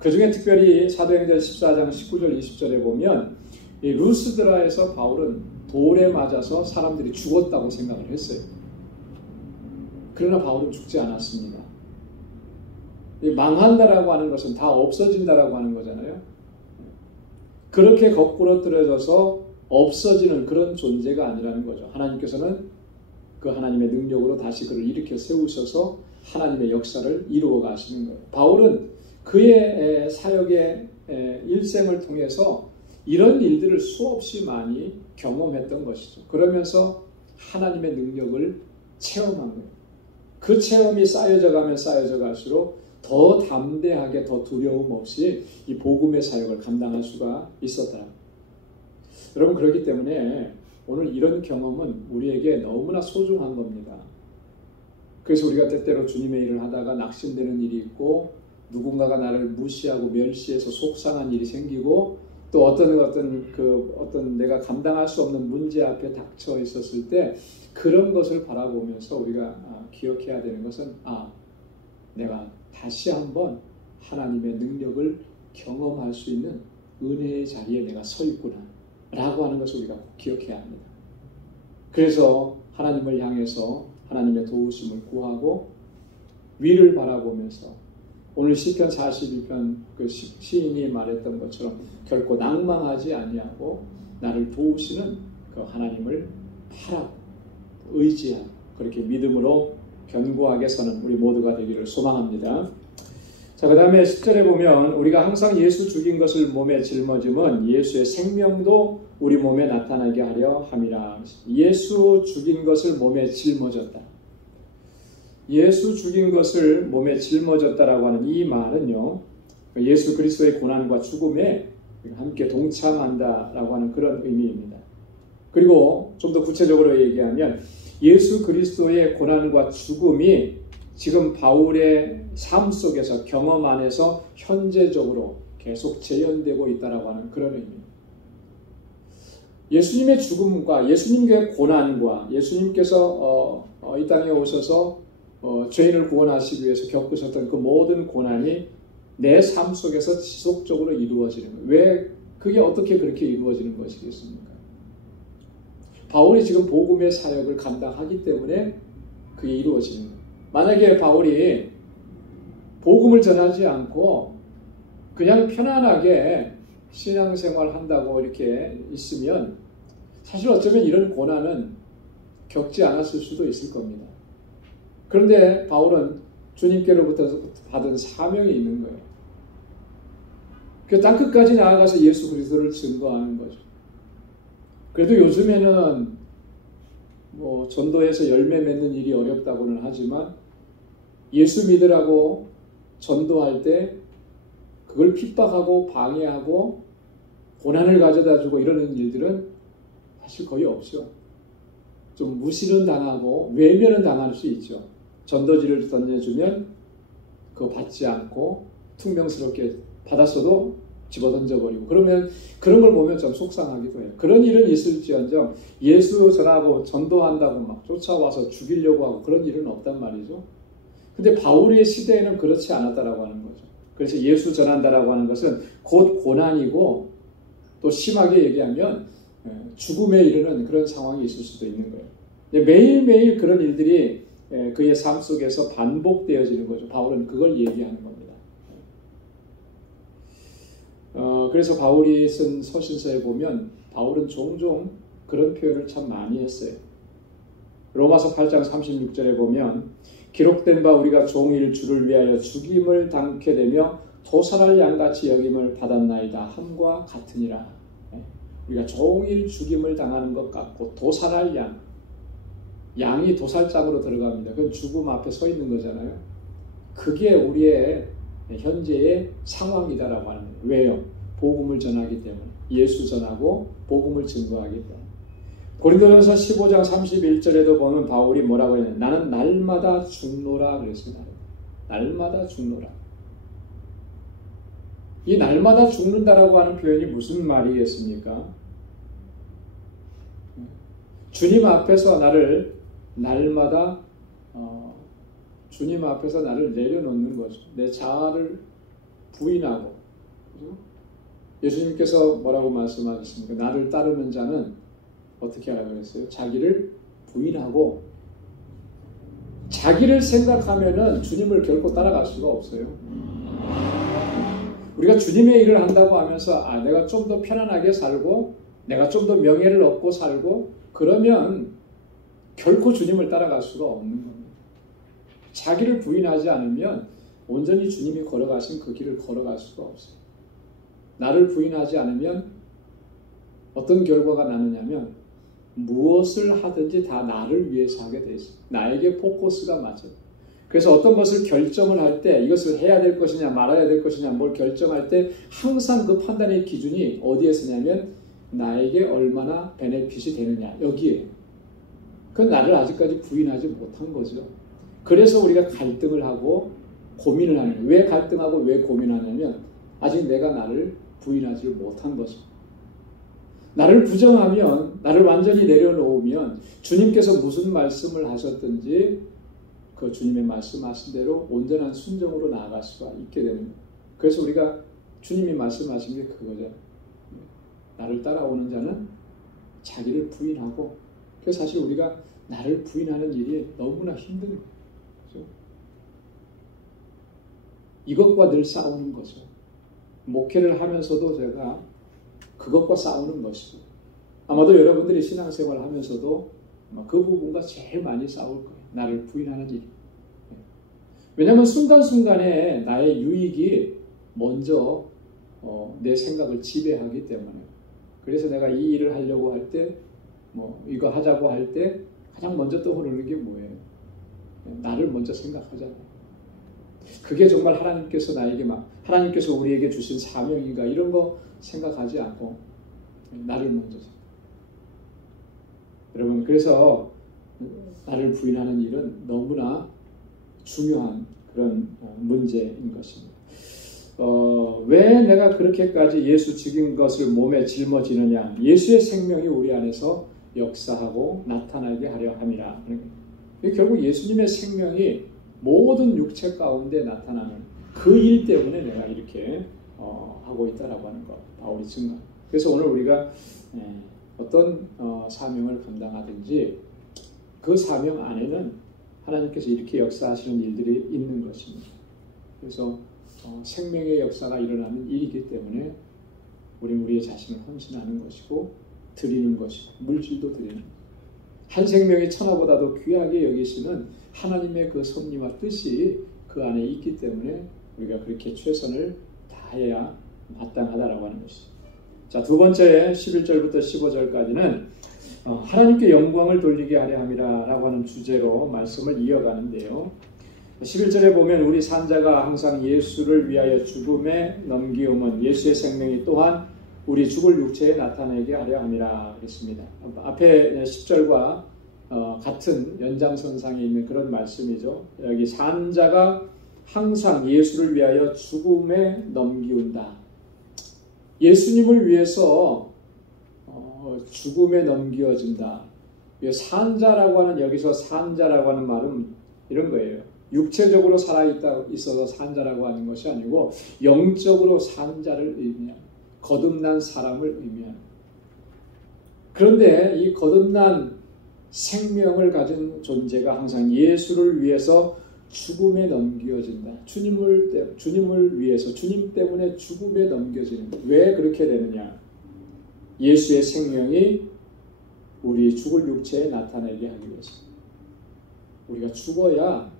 그 중에 특별히 사도행전 14장 19절 20절에 보면 이 루스드라에서 바울은 돌에 맞아서 사람들이 죽었다고 생각을 했어요. 그러나 바울은 죽지 않았습니다. 망한다라고 하는 것은 다 없어진다라고 하는 거잖아요. 그렇게 거꾸로 떨어져서 없어지는 그런 존재가 아니라는 거죠. 하나님께서는 그 하나님의 능력으로 다시 그를 일으켜 세우셔서 하나님의 역사를 이루어 가시는 거예요. 바울은 그의 사역의 일생을 통해서 이런 일들을 수없이 많이 경험했던 것이죠. 그러면서 하나님의 능력을 체험한 거예요. 그 체험이 쌓여져 가면 쌓여져 갈수록 더 담대하게, 더 두려움 없이 이 복음의 사역을 감당할 수가 있었다. 여러분, 그렇기 때문에 오늘 이런 경험은 우리에게 너무나 소중한 겁니다. 그래서 우리가 때때로 주님의 일을 하다가 낙심되는 일이 있고, 누군가가 나를 무시하고 멸시해서 속상한 일이 생기고, 또 어떤 내가 감당할 수 없는 문제 앞에 닥쳐 있었을 때 그런 것을 바라보면서 우리가 기억해야 되는 것은 내가 다시 한번 하나님의 능력을 경험할 수 있는 은혜의 자리에 내가 서 있구나 라고 하는 것을 우리가 꼭 기억해야 합니다. 그래서 하나님을 향해서 하나님의 도우심을 구하고 위를 바라보면서 오늘 시편 42편 그 시인이 말했던 것처럼 결코 낭망하지 아니하고 나를 도우시는 그 하나님을 바라고 의지하고 그렇게 믿음으로 견고하게 서는 우리 모두가 되기를 소망합니다. 자, 그 다음에 10절에 보면 우리가 항상 예수 죽인 것을 몸에 짊어짐은 예수의 생명도 우리 몸에 나타나게 하려 함이라. 예수 죽인 것을 몸에 짊어졌다. 예수 죽인 것을 몸에 짊어졌다라고 하는 이 말은요, 예수 그리스도의 고난과 죽음에 함께 동참한다라고 하는 그런 의미입니다. 그리고 좀 더 구체적으로 얘기하면 예수 그리스도의 고난과 죽음이 지금 바울의 삶 속에서 경험 안에서 현재적으로 계속 재현되고 있다라고 하는 그런 의미입니다. 예수님의 죽음과 예수님의 고난과 예수님께서 이 땅에 오셔서 죄인을 구원하시기 위해서 겪으셨던 그 모든 고난이 내 삶 속에서 지속적으로 이루어지는 거예요. 왜 그게 어떻게 그렇게 이루어지는 것이겠습니까? 바울이 지금 복음의 사역을 감당하기 때문에 그게 이루어지는 거예요. 만약에 바울이 복음을 전하지 않고 그냥 편안하게 신앙생활 한다고 이렇게 있으면 사실 어쩌면 이런 고난은 겪지 않았을 수도 있을 겁니다. 그런데 바울은 주님께로부터 받은 사명이 있는 거예요. 그 땅끝까지 나아가서 예수 그리스도를 증거하는 거죠. 그래도 요즘에는 전도해서 열매 맺는 일이 어렵다고는 하지만 예수 믿으라고 전도할 때 그걸 핍박하고 방해하고 고난을 가져다 주고 이러는 일들은 사실 거의 없죠. 좀 무시는 당하고 외면은 당할 수 있죠. 전도지를 던져주면 그거 받지 않고 퉁명스럽게 받았어도 집어던져버리고 그러면 그런 걸 보면 좀 속상하기도 해요. 그런 일은 있을지언정 예수 전하고 전도한다고 막 쫓아와서 죽이려고 하고 그런 일은 없단 말이죠. 근데 바울의 시대에는 그렇지 않았다라고 하는 거죠. 그래서 예수 전한다라고 하는 것은 곧 고난이고 또 심하게 얘기하면 죽음에 이르는 그런 상황이 있을 수도 있는 거예요. 매일매일 그런 일들이 그의 삶 속에서 반복되어지는 거죠. 바울은 그걸 얘기하는 겁니다. 그래서 바울이 쓴 서신서에 보면 바울은 종종 그런 표현을 참 많이 했어요. 로마서 8장 36절에 보면 기록된 바 우리가 종일 주를 위하여 죽임을 당케 되며 도살할 양같이 여김을 받았나이다 함과 같으니라. 우리가 종일 죽임을 당하는 것 같고 도살할 양이 도살장으로 들어갑니다. 그건 죽음 앞에 서 있는 거잖아요. 그게 우리의 현재의 상황이다라고 하는 거예요. 왜요? 복음을 전하기 때문에. 예수 전하고 복음을 증거하기 때문에. 고린도전서 15장 31절에도 보면 바울이 뭐라고 했냐면 나는 날마다 죽노라 그랬어요. 날마다 죽노라. 이 날마다 죽는다라고 하는 표현이 무슨 말이겠습니까? 주님 앞에서 나를 날마다 주님 앞에서 나를 내려놓는 거죠. 내 자아를 부인하고. 예수님께서 뭐라고 말씀하셨습니까? 나를 따르는 자는 어떻게 하라고 그랬어요? 자기를 부인하고 자기를 생각하면은 주님을 결코 따라갈 수가 없어요. 우리가 주님의 일을 한다고 하면서 내가 좀 더 편안하게 살고 내가 좀 더 명예를 얻고 살고 그러면 결코 주님을 따라갈 수가 없는 겁니다. 자기를 부인하지 않으면 온전히 주님이 걸어가신 그 길을 걸어갈 수가 없어요. 나를 부인하지 않으면 어떤 결과가 나느냐면 무엇을 하든지 다 나를 위해서 하게 돼 있어요. 나에게 포커스가 맞아요. 그래서 어떤 것을 결정을 할 때 이것을 해야 될 것이냐 말아야 될 것이냐 뭘 결정할 때 항상 그 판단의 기준이 어디에 서냐면 나에게 얼마나 베네핏이 되느냐 여기에. 그건 나를 아직까지 부인하지 못한 거죠. 그래서 우리가 갈등을 하고 고민을 하는 거예요. 왜 갈등하고 왜 고민하냐면 아직 내가 나를 부인하지 못한 거죠. 나를 부정하면, 나를 완전히 내려놓으면 주님께서 무슨 말씀을 하셨든지 그 주님의 말씀하신 대로 온전한 순종으로 나아갈 수가 있게 되는 거예요. 그래서 우리가 주님이 말씀하신 게 그거죠. 나를 따라오는 자는 자기를 부인하고, 그래서 사실 우리가 나를 부인하는 일이 너무나 힘든 거죠. 이것과 늘 싸우는 거죠. 목회를 하면서도 제가 그것과 싸우는 것이고, 아마도 여러분들이 신앙생활 하면서도 아마 그 부분과 제일 많이 싸울 거예요. 나를 부인하는 일. 왜냐하면 순간순간에 나의 유익이 먼저 내 생각을 지배하기 때문에. 그래서 내가 이 일을 하려고 할 때, 이거 하자고 할 때 가장 먼저 떠오르는 게 뭐예요? 나를 먼저 생각하잖아요. 그게 정말 하나님께서 하나님께서 우리에게 주신 사명인가 이런 거 생각하지 않고 나를 먼저 생각. 여러분, 그래서 나를 부인하는 일은 너무나 중요한 그런 문제인 것입니다. 왜 내가 그렇게까지 예수 죽인 것을 몸에 짊어지느냐? 예수의 생명이 우리 안에서 역사하고 나타나게 하려 함이라. 결국 예수님의 생명이 모든 육체 가운데 나타나는 그 일 때문에 내가 이렇게 하고 있다라고 하는 것, 바울이 증거. 그래서 오늘 우리가 어떤 사명을 감당하든지 그 사명 안에는 하나님께서 이렇게 역사하시는 일들이 있는 것입니다. 그래서 생명의 역사가 일어나는 일이기 때문에 우리의 자신을 헌신하는 것이고 드리는 것이고 물질도 드리는 것. 한 생명이 천하보다도 귀하게 여기시는 하나님의 그 섭리와 뜻이 그 안에 있기 때문에 우리가 그렇게 최선을 다해야 마땅하다라고 하는 것이죠. 자, 두 번째 11절부터 15절까지는 하나님께 영광을 돌리게 하려 함이라 라고 하는 주제로 말씀을 이어가는데요. 11절에 보면 우리 산자가 항상 예수를 위하여 죽음에 넘기움은 예수의 생명이 또한 우리 죽을 육체에 나타내게 하려 함이라 그랬습니다. 앞에 10절과 같은 연장선상에 있는 그런 말씀이죠. 여기 산자가 항상 예수를 위하여 죽음에 넘기운다. 예수님을 위해서 죽음에 넘겨진다. 산자라고 하는, 여기서 산자라고 하는 말은 이런 거예요. 육체적으로 살아있어서 산자라고 하는 것이 아니고 영적으로 산자를 의미하는, 거듭난 사람을 의미하는. 그런데 이 거듭난 생명을 가진 존재가 항상 예수를 위해서 죽음에 넘겨진다. 주님을 위해서, 주님 때문에 죽음에 넘겨지는 것. 왜 그렇게 되느냐? 예수의 생명이 우리 죽을 육체에 나타내게 하기 위해서. 우리가 죽어야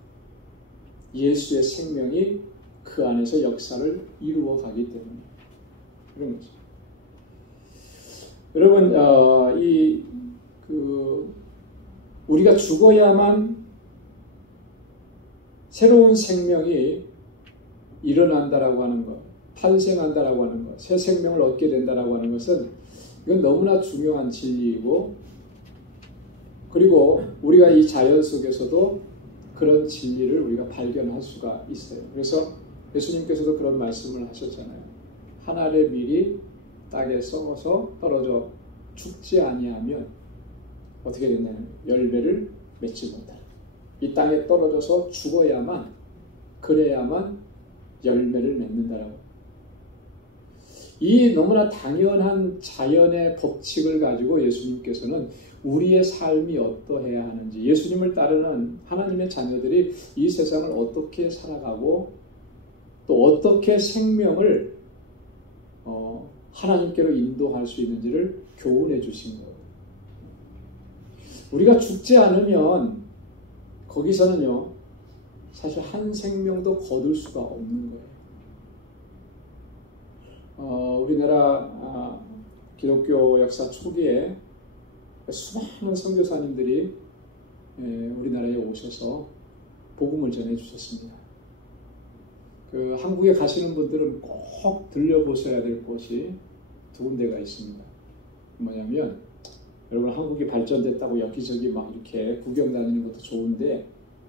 예수의 생명이 그 안에서 역사를 이루어 가기 때문에 그런 거죠. 여러분, 우리가 죽어야만 새로운 생명이 일어난다라고 하는 것, 탄생한다라고 하는 것, 새 생명을 얻게 된다라고 하는 것은 이건 너무나 중요한 진리이고, 그리고 우리가 이 자연 속에서도 그런 진리를 우리가 발견할 수가 있어요. 그래서 예수님께서도 그런 말씀을 하셨잖아요. 한 알의 밀이 땅에 썩어서 떨어져 죽지 아니하면 어떻게 되냐면 열매를 맺지 못하라. 이 땅에 떨어져서 죽어야만, 그래야만 열매를 맺는다라고. 이 너무나 당연한 자연의 법칙을 가지고 예수님께서는 우리의 삶이 어떠해야 하는지, 예수님을 따르는 하나님의 자녀들이 이 세상을 어떻게 살아가고 또 어떻게 생명을 하나님께로 인도할 수 있는지를 교훈해 주신 거예요. 우리가 죽지 않으면 거기서는요, 사실 한 생명도 거둘 수가 없는 거예요. 우리나라 기독교 역사 초기에 수많은 선교사님들이 우리나라에 오셔서 복음을 전해 주셨습니다. 한국에 가시는 분들은 꼭 들려보셔야 될 곳이 두 군데가 있습니다. 뭐냐면, 여러분, 한국이 발전됐다고 여기저기 막 이렇게 구경 다니는 것도 좋은데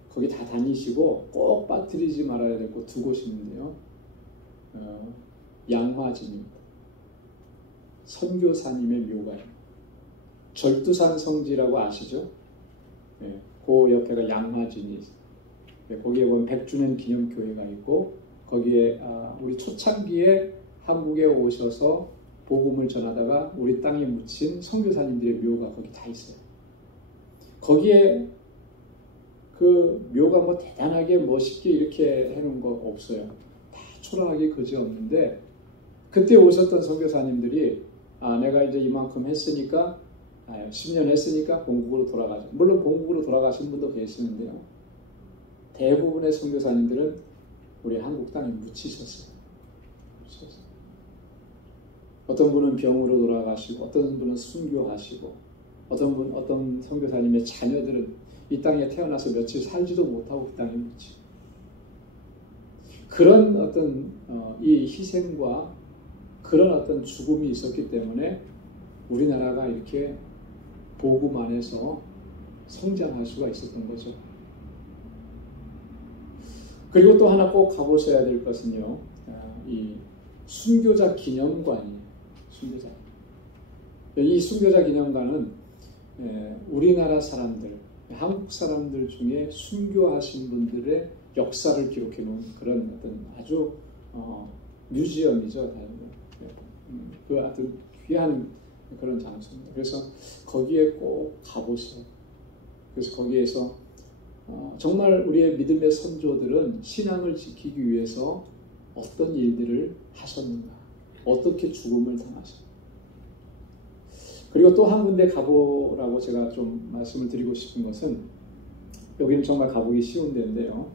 거기 다 다니시고 꼭 빠뜨리지 말아야 될 곳 두 곳이 있는데요. 양화진입니다. 선교사님의 묘가예요. 절두산 성지라고 아시죠? 네, 그 옆에가 양화진이 있어요. 네, 거기에 보면 100주년 기념교회가 있고 거기에 우리 초창기에 한국에 오셔서 복음을 전하다가 우리 땅에 묻힌 선교사님들의 묘가 거기 다 있어요. 거기에 그 묘가 뭐 대단하게 멋있게 이렇게 해놓은 거 없어요. 다 초라하게 그지 없는데 그때 오셨던 선교사님들이 내가 이제 이만큼 했으니까 10년 했으니까 본국으로 돌아가죠. 물론 본국으로 돌아가신 분도 계시는데요. 대부분의 선교사님들은 우리 한국 땅에 묻히셨어요. 어떤 분은 병으로 돌아가시고 어떤 분은 순교하시고 어떤 선교사님의 자녀들은 이 땅에 태어나서 며칠 살지도 못하고 그 땅에 묻히고 그런 어떤 이 희생과 그런 어떤 죽음이 있었기 때문에 우리나라가 이렇게 복음 안에서 성장할 수가 있었던 거죠. 그리고 또 하나 꼭 가보셔야 될 것은요. 이 순교자 기념관이에요. 순교자. 이 순교자 기념관은 우리나라 사람들, 한국 사람들 중에 순교하신 분들의 역사를 기록해 놓은 그런 어떤 아주 뮤지엄이죠. 그 아주 귀한 그런 장소입니다. 그래서 거기에 꼭 가보세요. 그래서 거기에서 정말 우리의 믿음의 선조들은 신앙을 지키기 위해서 어떤 일들을 하셨는가, 어떻게 죽음을 당하셨는가. 그리고 또 한 군데 가보라고 제가 좀 말씀을 드리고 싶은 것은 여기는 정말 가보기 쉬운 데인데요.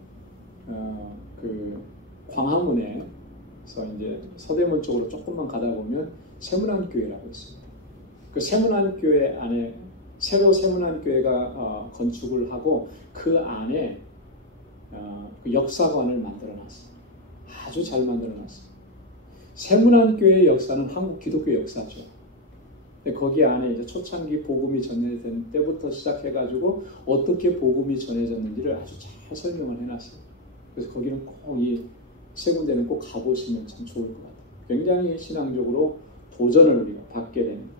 그 광화문에서 이제 서대문 쪽으로 조금만 가다 보면 세문안교회라고 있습니다. 그 세문안교회 안에 새로 세문안교회가 건축을 하고 그 안에 그 역사관을 만들어놨어요. 아주 잘 만들어놨어요. 세문안교회의 역사는 한국 기독교 역사죠. 거기 안에 이제 초창기 복음이 전해진 때부터 시작해가지고 어떻게 복음이 전해졌는지를 아주 잘 설명을 해놨어요. 그래서 거기는 꼭 이 세 군데는 꼭 가보시면 참 좋을 것 같아요. 굉장히 신앙적으로 도전을 우리가 받게 됩니다.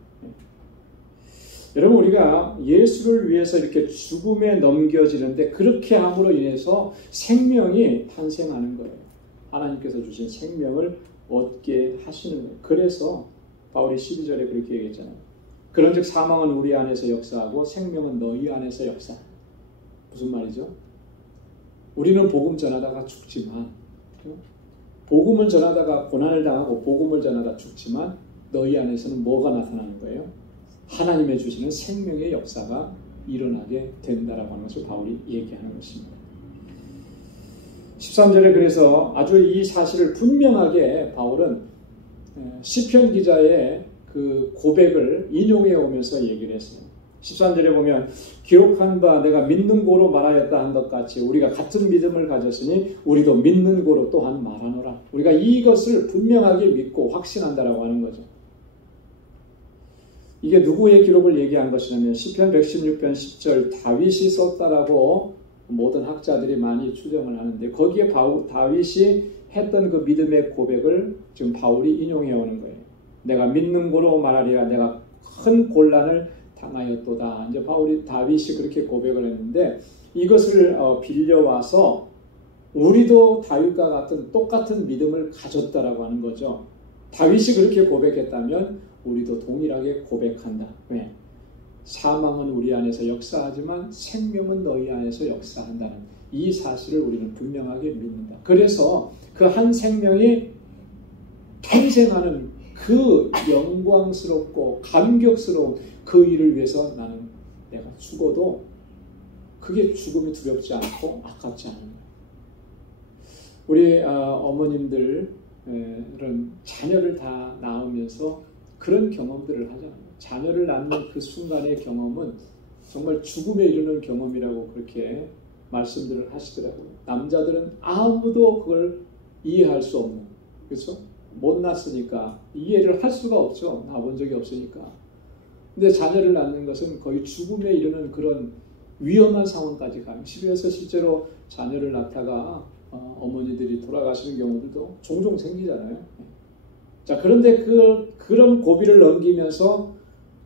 여러분 우리가 예수를 위해서 이렇게 죽음에 넘겨지는데 그렇게 함으로 인해서 생명이 탄생하는 거예요. 하나님께서 주신 생명을 얻게 하시는 거예요. 그래서 바울이 12절에 그렇게 얘기했잖아요. 그런즉 사망은 우리 안에서 역사하고 생명은 너희 안에서 역사한다. 무슨 말이죠? 우리는 복음 전하다가 죽지만 복음을 전하다가 고난을 당하고 복음을 전하다 죽지만 너희 안에서는 뭐가 나타나는 거예요? 하나님의 주시는 생명의 역사가 일어나게 된다라고 하는 것을 바울이 얘기하는 것입니다. 13절에 그래서 아주 이 사실을 분명하게 바울은 시편 기자의 그 고백을 인용해 오면서 얘기를 했어요. 13절에 보면 기록한 바 내가 믿는 고로 말하였다 한 것 같이 우리가 같은 믿음을 가졌으니 우리도 믿는 고로 또한 말하노라. 우리가 이것을 분명하게 믿고 확신한다라고 하는 거죠. 이게 누구의 기록을 얘기한 것이냐면 시편 116편 10절 다윗이 썼다라고 모든 학자들이 많이 추정을 하는데 거기에 다윗이 했던 그 믿음의 고백을 지금 바울이 인용해 오는 거예요. 내가 믿는 고로 말하리라 내가 큰 곤란을 당하였도다. 이제 다윗이 그렇게 고백을 했는데 이것을 빌려와서 우리도 다윗과 같은 똑같은 믿음을 가졌다라고 하는 거죠. 다윗이 그렇게 고백했다면 우리도 동일하게 고백한다. 왜? 사망은 우리 안에서 역사하지만 생명은 너희 안에서 역사한다는 이 사실을 우리는 분명하게 믿는다. 그래서 그 한 생명이 탄생하는 그 영광스럽고 감격스러운 그 일을 위해서 나는 내가 죽어도 그게 죽음이 두렵지 않고 아깝지 않은 거예요. 우리 어머님들은 자녀를 다 낳으면서 그런 경험들을 하잖아요. 자녀를 낳는 그 순간의 경험은 정말 죽음에 이르는 경험이라고 그렇게 말씀들을 하시더라고요. 남자들은 아무도 그걸 이해할 수 없는, 그렇죠? 못 낳았으니까 이해를 할 수가 없죠. 낳아본 적이 없으니까. 근데 자녀를 낳는 것은 거의 죽음에 이르는 그런 위험한 상황까지 가요. 집에서 실제로 자녀를 낳다가 어머니들이 돌아가시는 경우들도 종종 생기잖아요. 자, 그런데 그런 고비를 넘기면서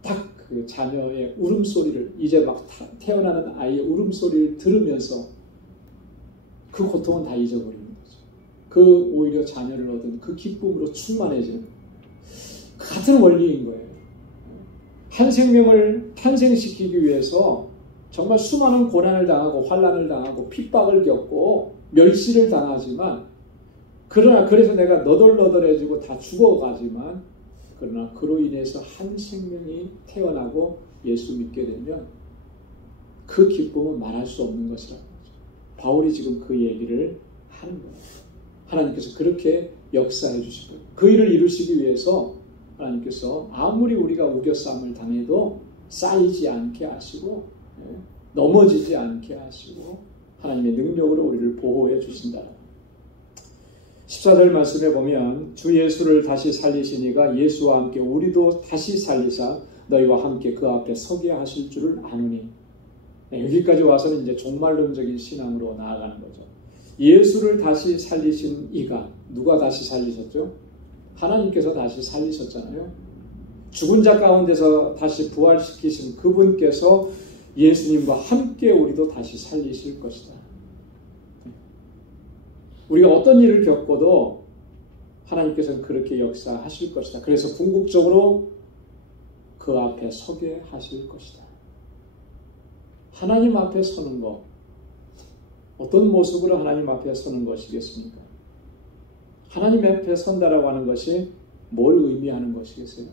딱 그 자녀의 울음소리를, 이제 막 태어나는 아이의 울음소리를 들으면서 그 고통은 다 잊어버리는 거죠. 그 오히려 자녀를 얻은 그 기쁨으로 충만해지는 같은 원리인 거예요. 한 생명을 탄생시키기 위해서 정말 수많은 고난을 당하고 환난을 당하고 핍박을 겪고 멸시를 당하지만, 그러나 그래서 내가 너덜너덜해지고 다 죽어가지만, 그러나 그로 인해서 한 생명이 태어나고 예수 믿게 되면 그 기쁨은 말할 수 없는 것이라는 거죠. 바울이 지금 그 얘기를 하는 거예요. 하나님께서 그렇게 역사해 주실 거예요. 그 일을 이루시기 위해서 하나님께서 아무리 우리가 우겨쌈을 당해도 쌓이지 않게 하시고 넘어지지 않게 하시고 하나님의 능력으로 우리를 보호해 주신다. 14절 말씀에 보면 주 예수를 다시 살리시니가 예수와 함께 우리도 다시 살리사 너희와 함께 그 앞에 서게 하실 줄을 아노니. 여기까지 와서는 이제 종말론적인 신앙으로 나아가는 거죠. 예수를 다시 살리신 이가, 누가 다시 살리셨죠? 하나님께서 다시 살리셨잖아요. 죽은 자 가운데서 다시 부활시키신 그분께서 예수님과 함께 우리도 다시 살리실 것이다. 우리가 어떤 일을 겪어도 하나님께서는 그렇게 역사하실 것이다. 그래서 궁극적으로 그 앞에 서게 하실 것이다. 하나님 앞에 서는 것, 어떤 모습으로 하나님 앞에 서는 것이겠습니까? 하나님 앞에 선다라고 하는 것이 뭘 의미하는 것이겠어요?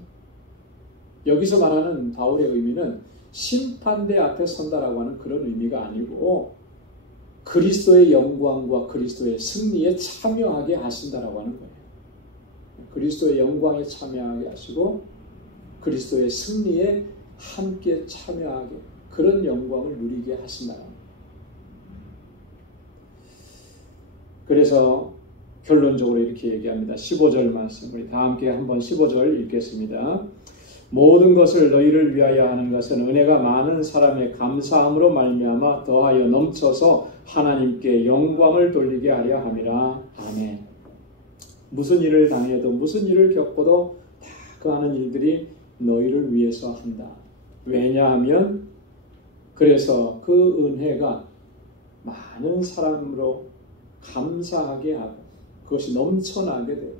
여기서 말하는 바울의 의미는 심판대 앞에 선다라고 하는 그런 의미가 아니고 그리스도의 영광과 그리스도의 승리에 참여하게 하신다라고 하는 거예요. 그리스도의 영광에 참여하게 하시고 그리스도의 승리에 함께 참여하게, 그런 영광을 누리게 하신다는 거예요. 그래서 결론적으로 이렇게 얘기합니다. 15절 말씀, 우리 다 함께 한번 15절 읽겠습니다. 모든 것을 너희를 위하여 하는 것은 은혜가 많은 사람의 감사함으로 말미암아 더하여 넘쳐서 하나님께 영광을 돌리게 하려 함이라. 아멘. 무슨 일을 당해도 무슨 일을 겪어도 다 그 하는 일들이 너희를 위해서 한다. 왜냐하면 그래서 그 은혜가 많은 사람으로 감사하게 하고 그것이 넘쳐나게 돼요.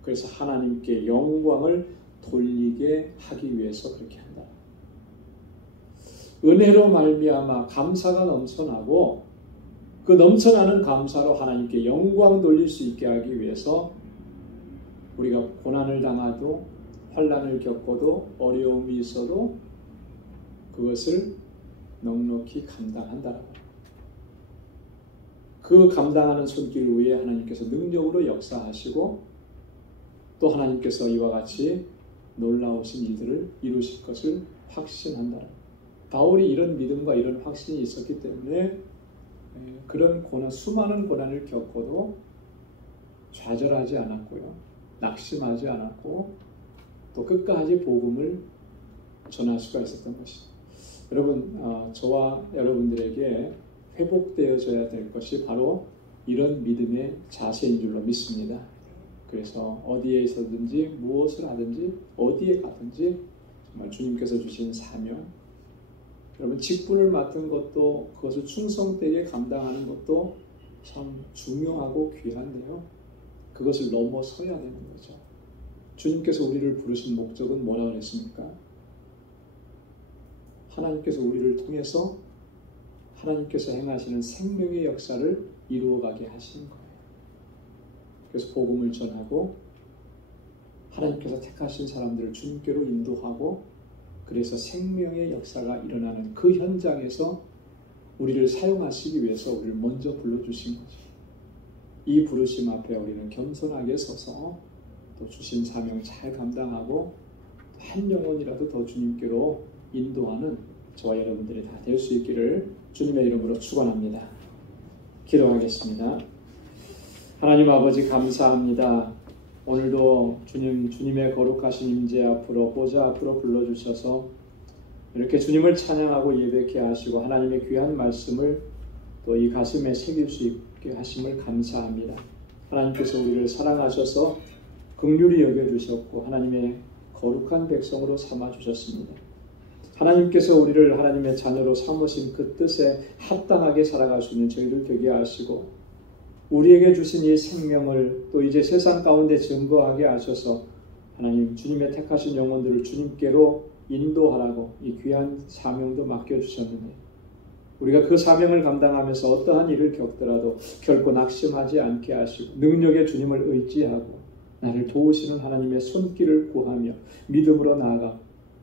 그래서 하나님께 영광을 돌리게 하기 위해서 그렇게 한다. 은혜로 말미암아 감사가 넘쳐나고 그 넘쳐나는 감사로 하나님께 영광 돌릴 수 있게 하기 위해서 우리가 고난을 당하도 환난을 겪어도 어려움이 있어도 그것을 넉넉히 감당한다라고. 그 감당하는 손길 위에 하나님께서 능력으로 역사하시고 또 하나님께서 이와 같이 놀라우신 일들을 이루실 것을 확신한다. 바울이 이런 믿음과 이런 확신이 있었기 때문에 그런 고난, 수많은 고난을 겪어도 좌절하지 않았고요. 낙심하지 않았고 또 끝까지 복음을 전할 수가 있었던 것이죠. 여러분, 저와 여러분들에게 회복되어져야 될 것이 바로 이런 믿음의 자세인 줄로 믿습니다. 그래서 어디에 있었든지 무엇을 하든지 어디에 가든지 정말 주님께서 주신 사명, 여러분 직분을 맡은 것도 그것을 충성되게 감당하는 것도 참 중요하고 귀한데요. 그것을 넘어서야 되는 거죠. 주님께서 우리를 부르신 목적은 뭐라고 그랬습니까? 하나님께서 우리를 통해서 하나님께서 행하시는 생명의 역사를 이루어가게 하시는 거예요. 그래서 복음을 전하고 하나님께서 택하신 사람들을 주님께로 인도하고 그래서 생명의 역사가 일어나는 그 현장에서 우리를 사용하시기 위해서 우리를 먼저 불러주신 거죠. 이 부르심 앞에 우리는 겸손하게 서서 또 주신 사명 잘 감당하고 한 영혼이라도 더 주님께로 인도하는 저와 여러분들이 다 될 수 있기를 주님의 이름으로 축원합니다. 기도하겠습니다. 하나님 아버지 감사합니다. 오늘도 주님의 거룩하신 임재 앞으로 보좌 앞으로 불러주셔서 이렇게 주님을 찬양하고 예배케 하시고 하나님의 귀한 말씀을 또 이 가슴에 새길 수 있게 하심을 감사합니다. 하나님께서 우리를 사랑하셔서 긍휼히 여겨주셨고 하나님의 거룩한 백성으로 삼아주셨습니다. 하나님께서 우리를 하나님의 자녀로 삼으신 그 뜻에 합당하게 살아갈 수 있는 저희들 되게 하시고 우리에게 주신 이 생명을 또 이제 세상 가운데 증거하게 하셔서 하나님 주님의 택하신 영혼들을 주님께로 인도하라고 이 귀한 사명도 맡겨주셨는데 우리가 그 사명을 감당하면서 어떠한 일을 겪더라도 결코 낙심하지 않게 하시고 능력의 주님을 의지하고 나를 도우시는 하나님의 손길을 구하며 믿음으로 나아가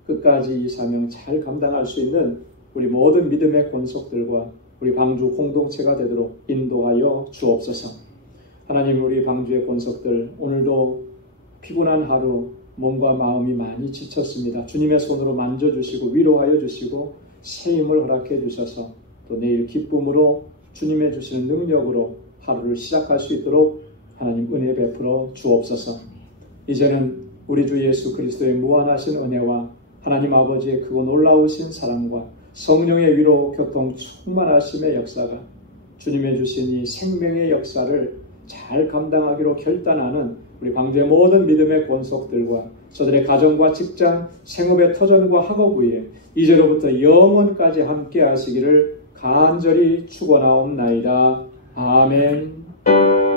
끝까지 이 사명 잘 감당할 수 있는 우리 모든 믿음의 권속들과 우리 방주 공동체가 되도록 인도하여 주옵소서. 하나님 우리 방주의 권속들 오늘도 피곤한 하루 몸과 마음이 많이 지쳤습니다. 주님의 손으로 만져주시고 위로하여 주시고 새 힘을 허락해 주셔서 또 내일 기쁨으로 주님의 주시는 능력으로 하루를 시작할 수 있도록 하나님 은혜 베풀어 주옵소서. 이제는 우리 주 예수 그리스도의 무한하신 은혜와 하나님 아버지의 크고 놀라우신 사랑과 성령의 위로 교통 충만하심의 역사가 주님의 주신 이 생명의 역사를 잘 감당하기로 결단하는 우리 방주의 모든 믿음의 권속들과 저들의 가정과 직장, 생업의 터전과 학업 위에 이제로부터 영원까지 함께 하시기를 간절히 축원하옵나이다. 아멘.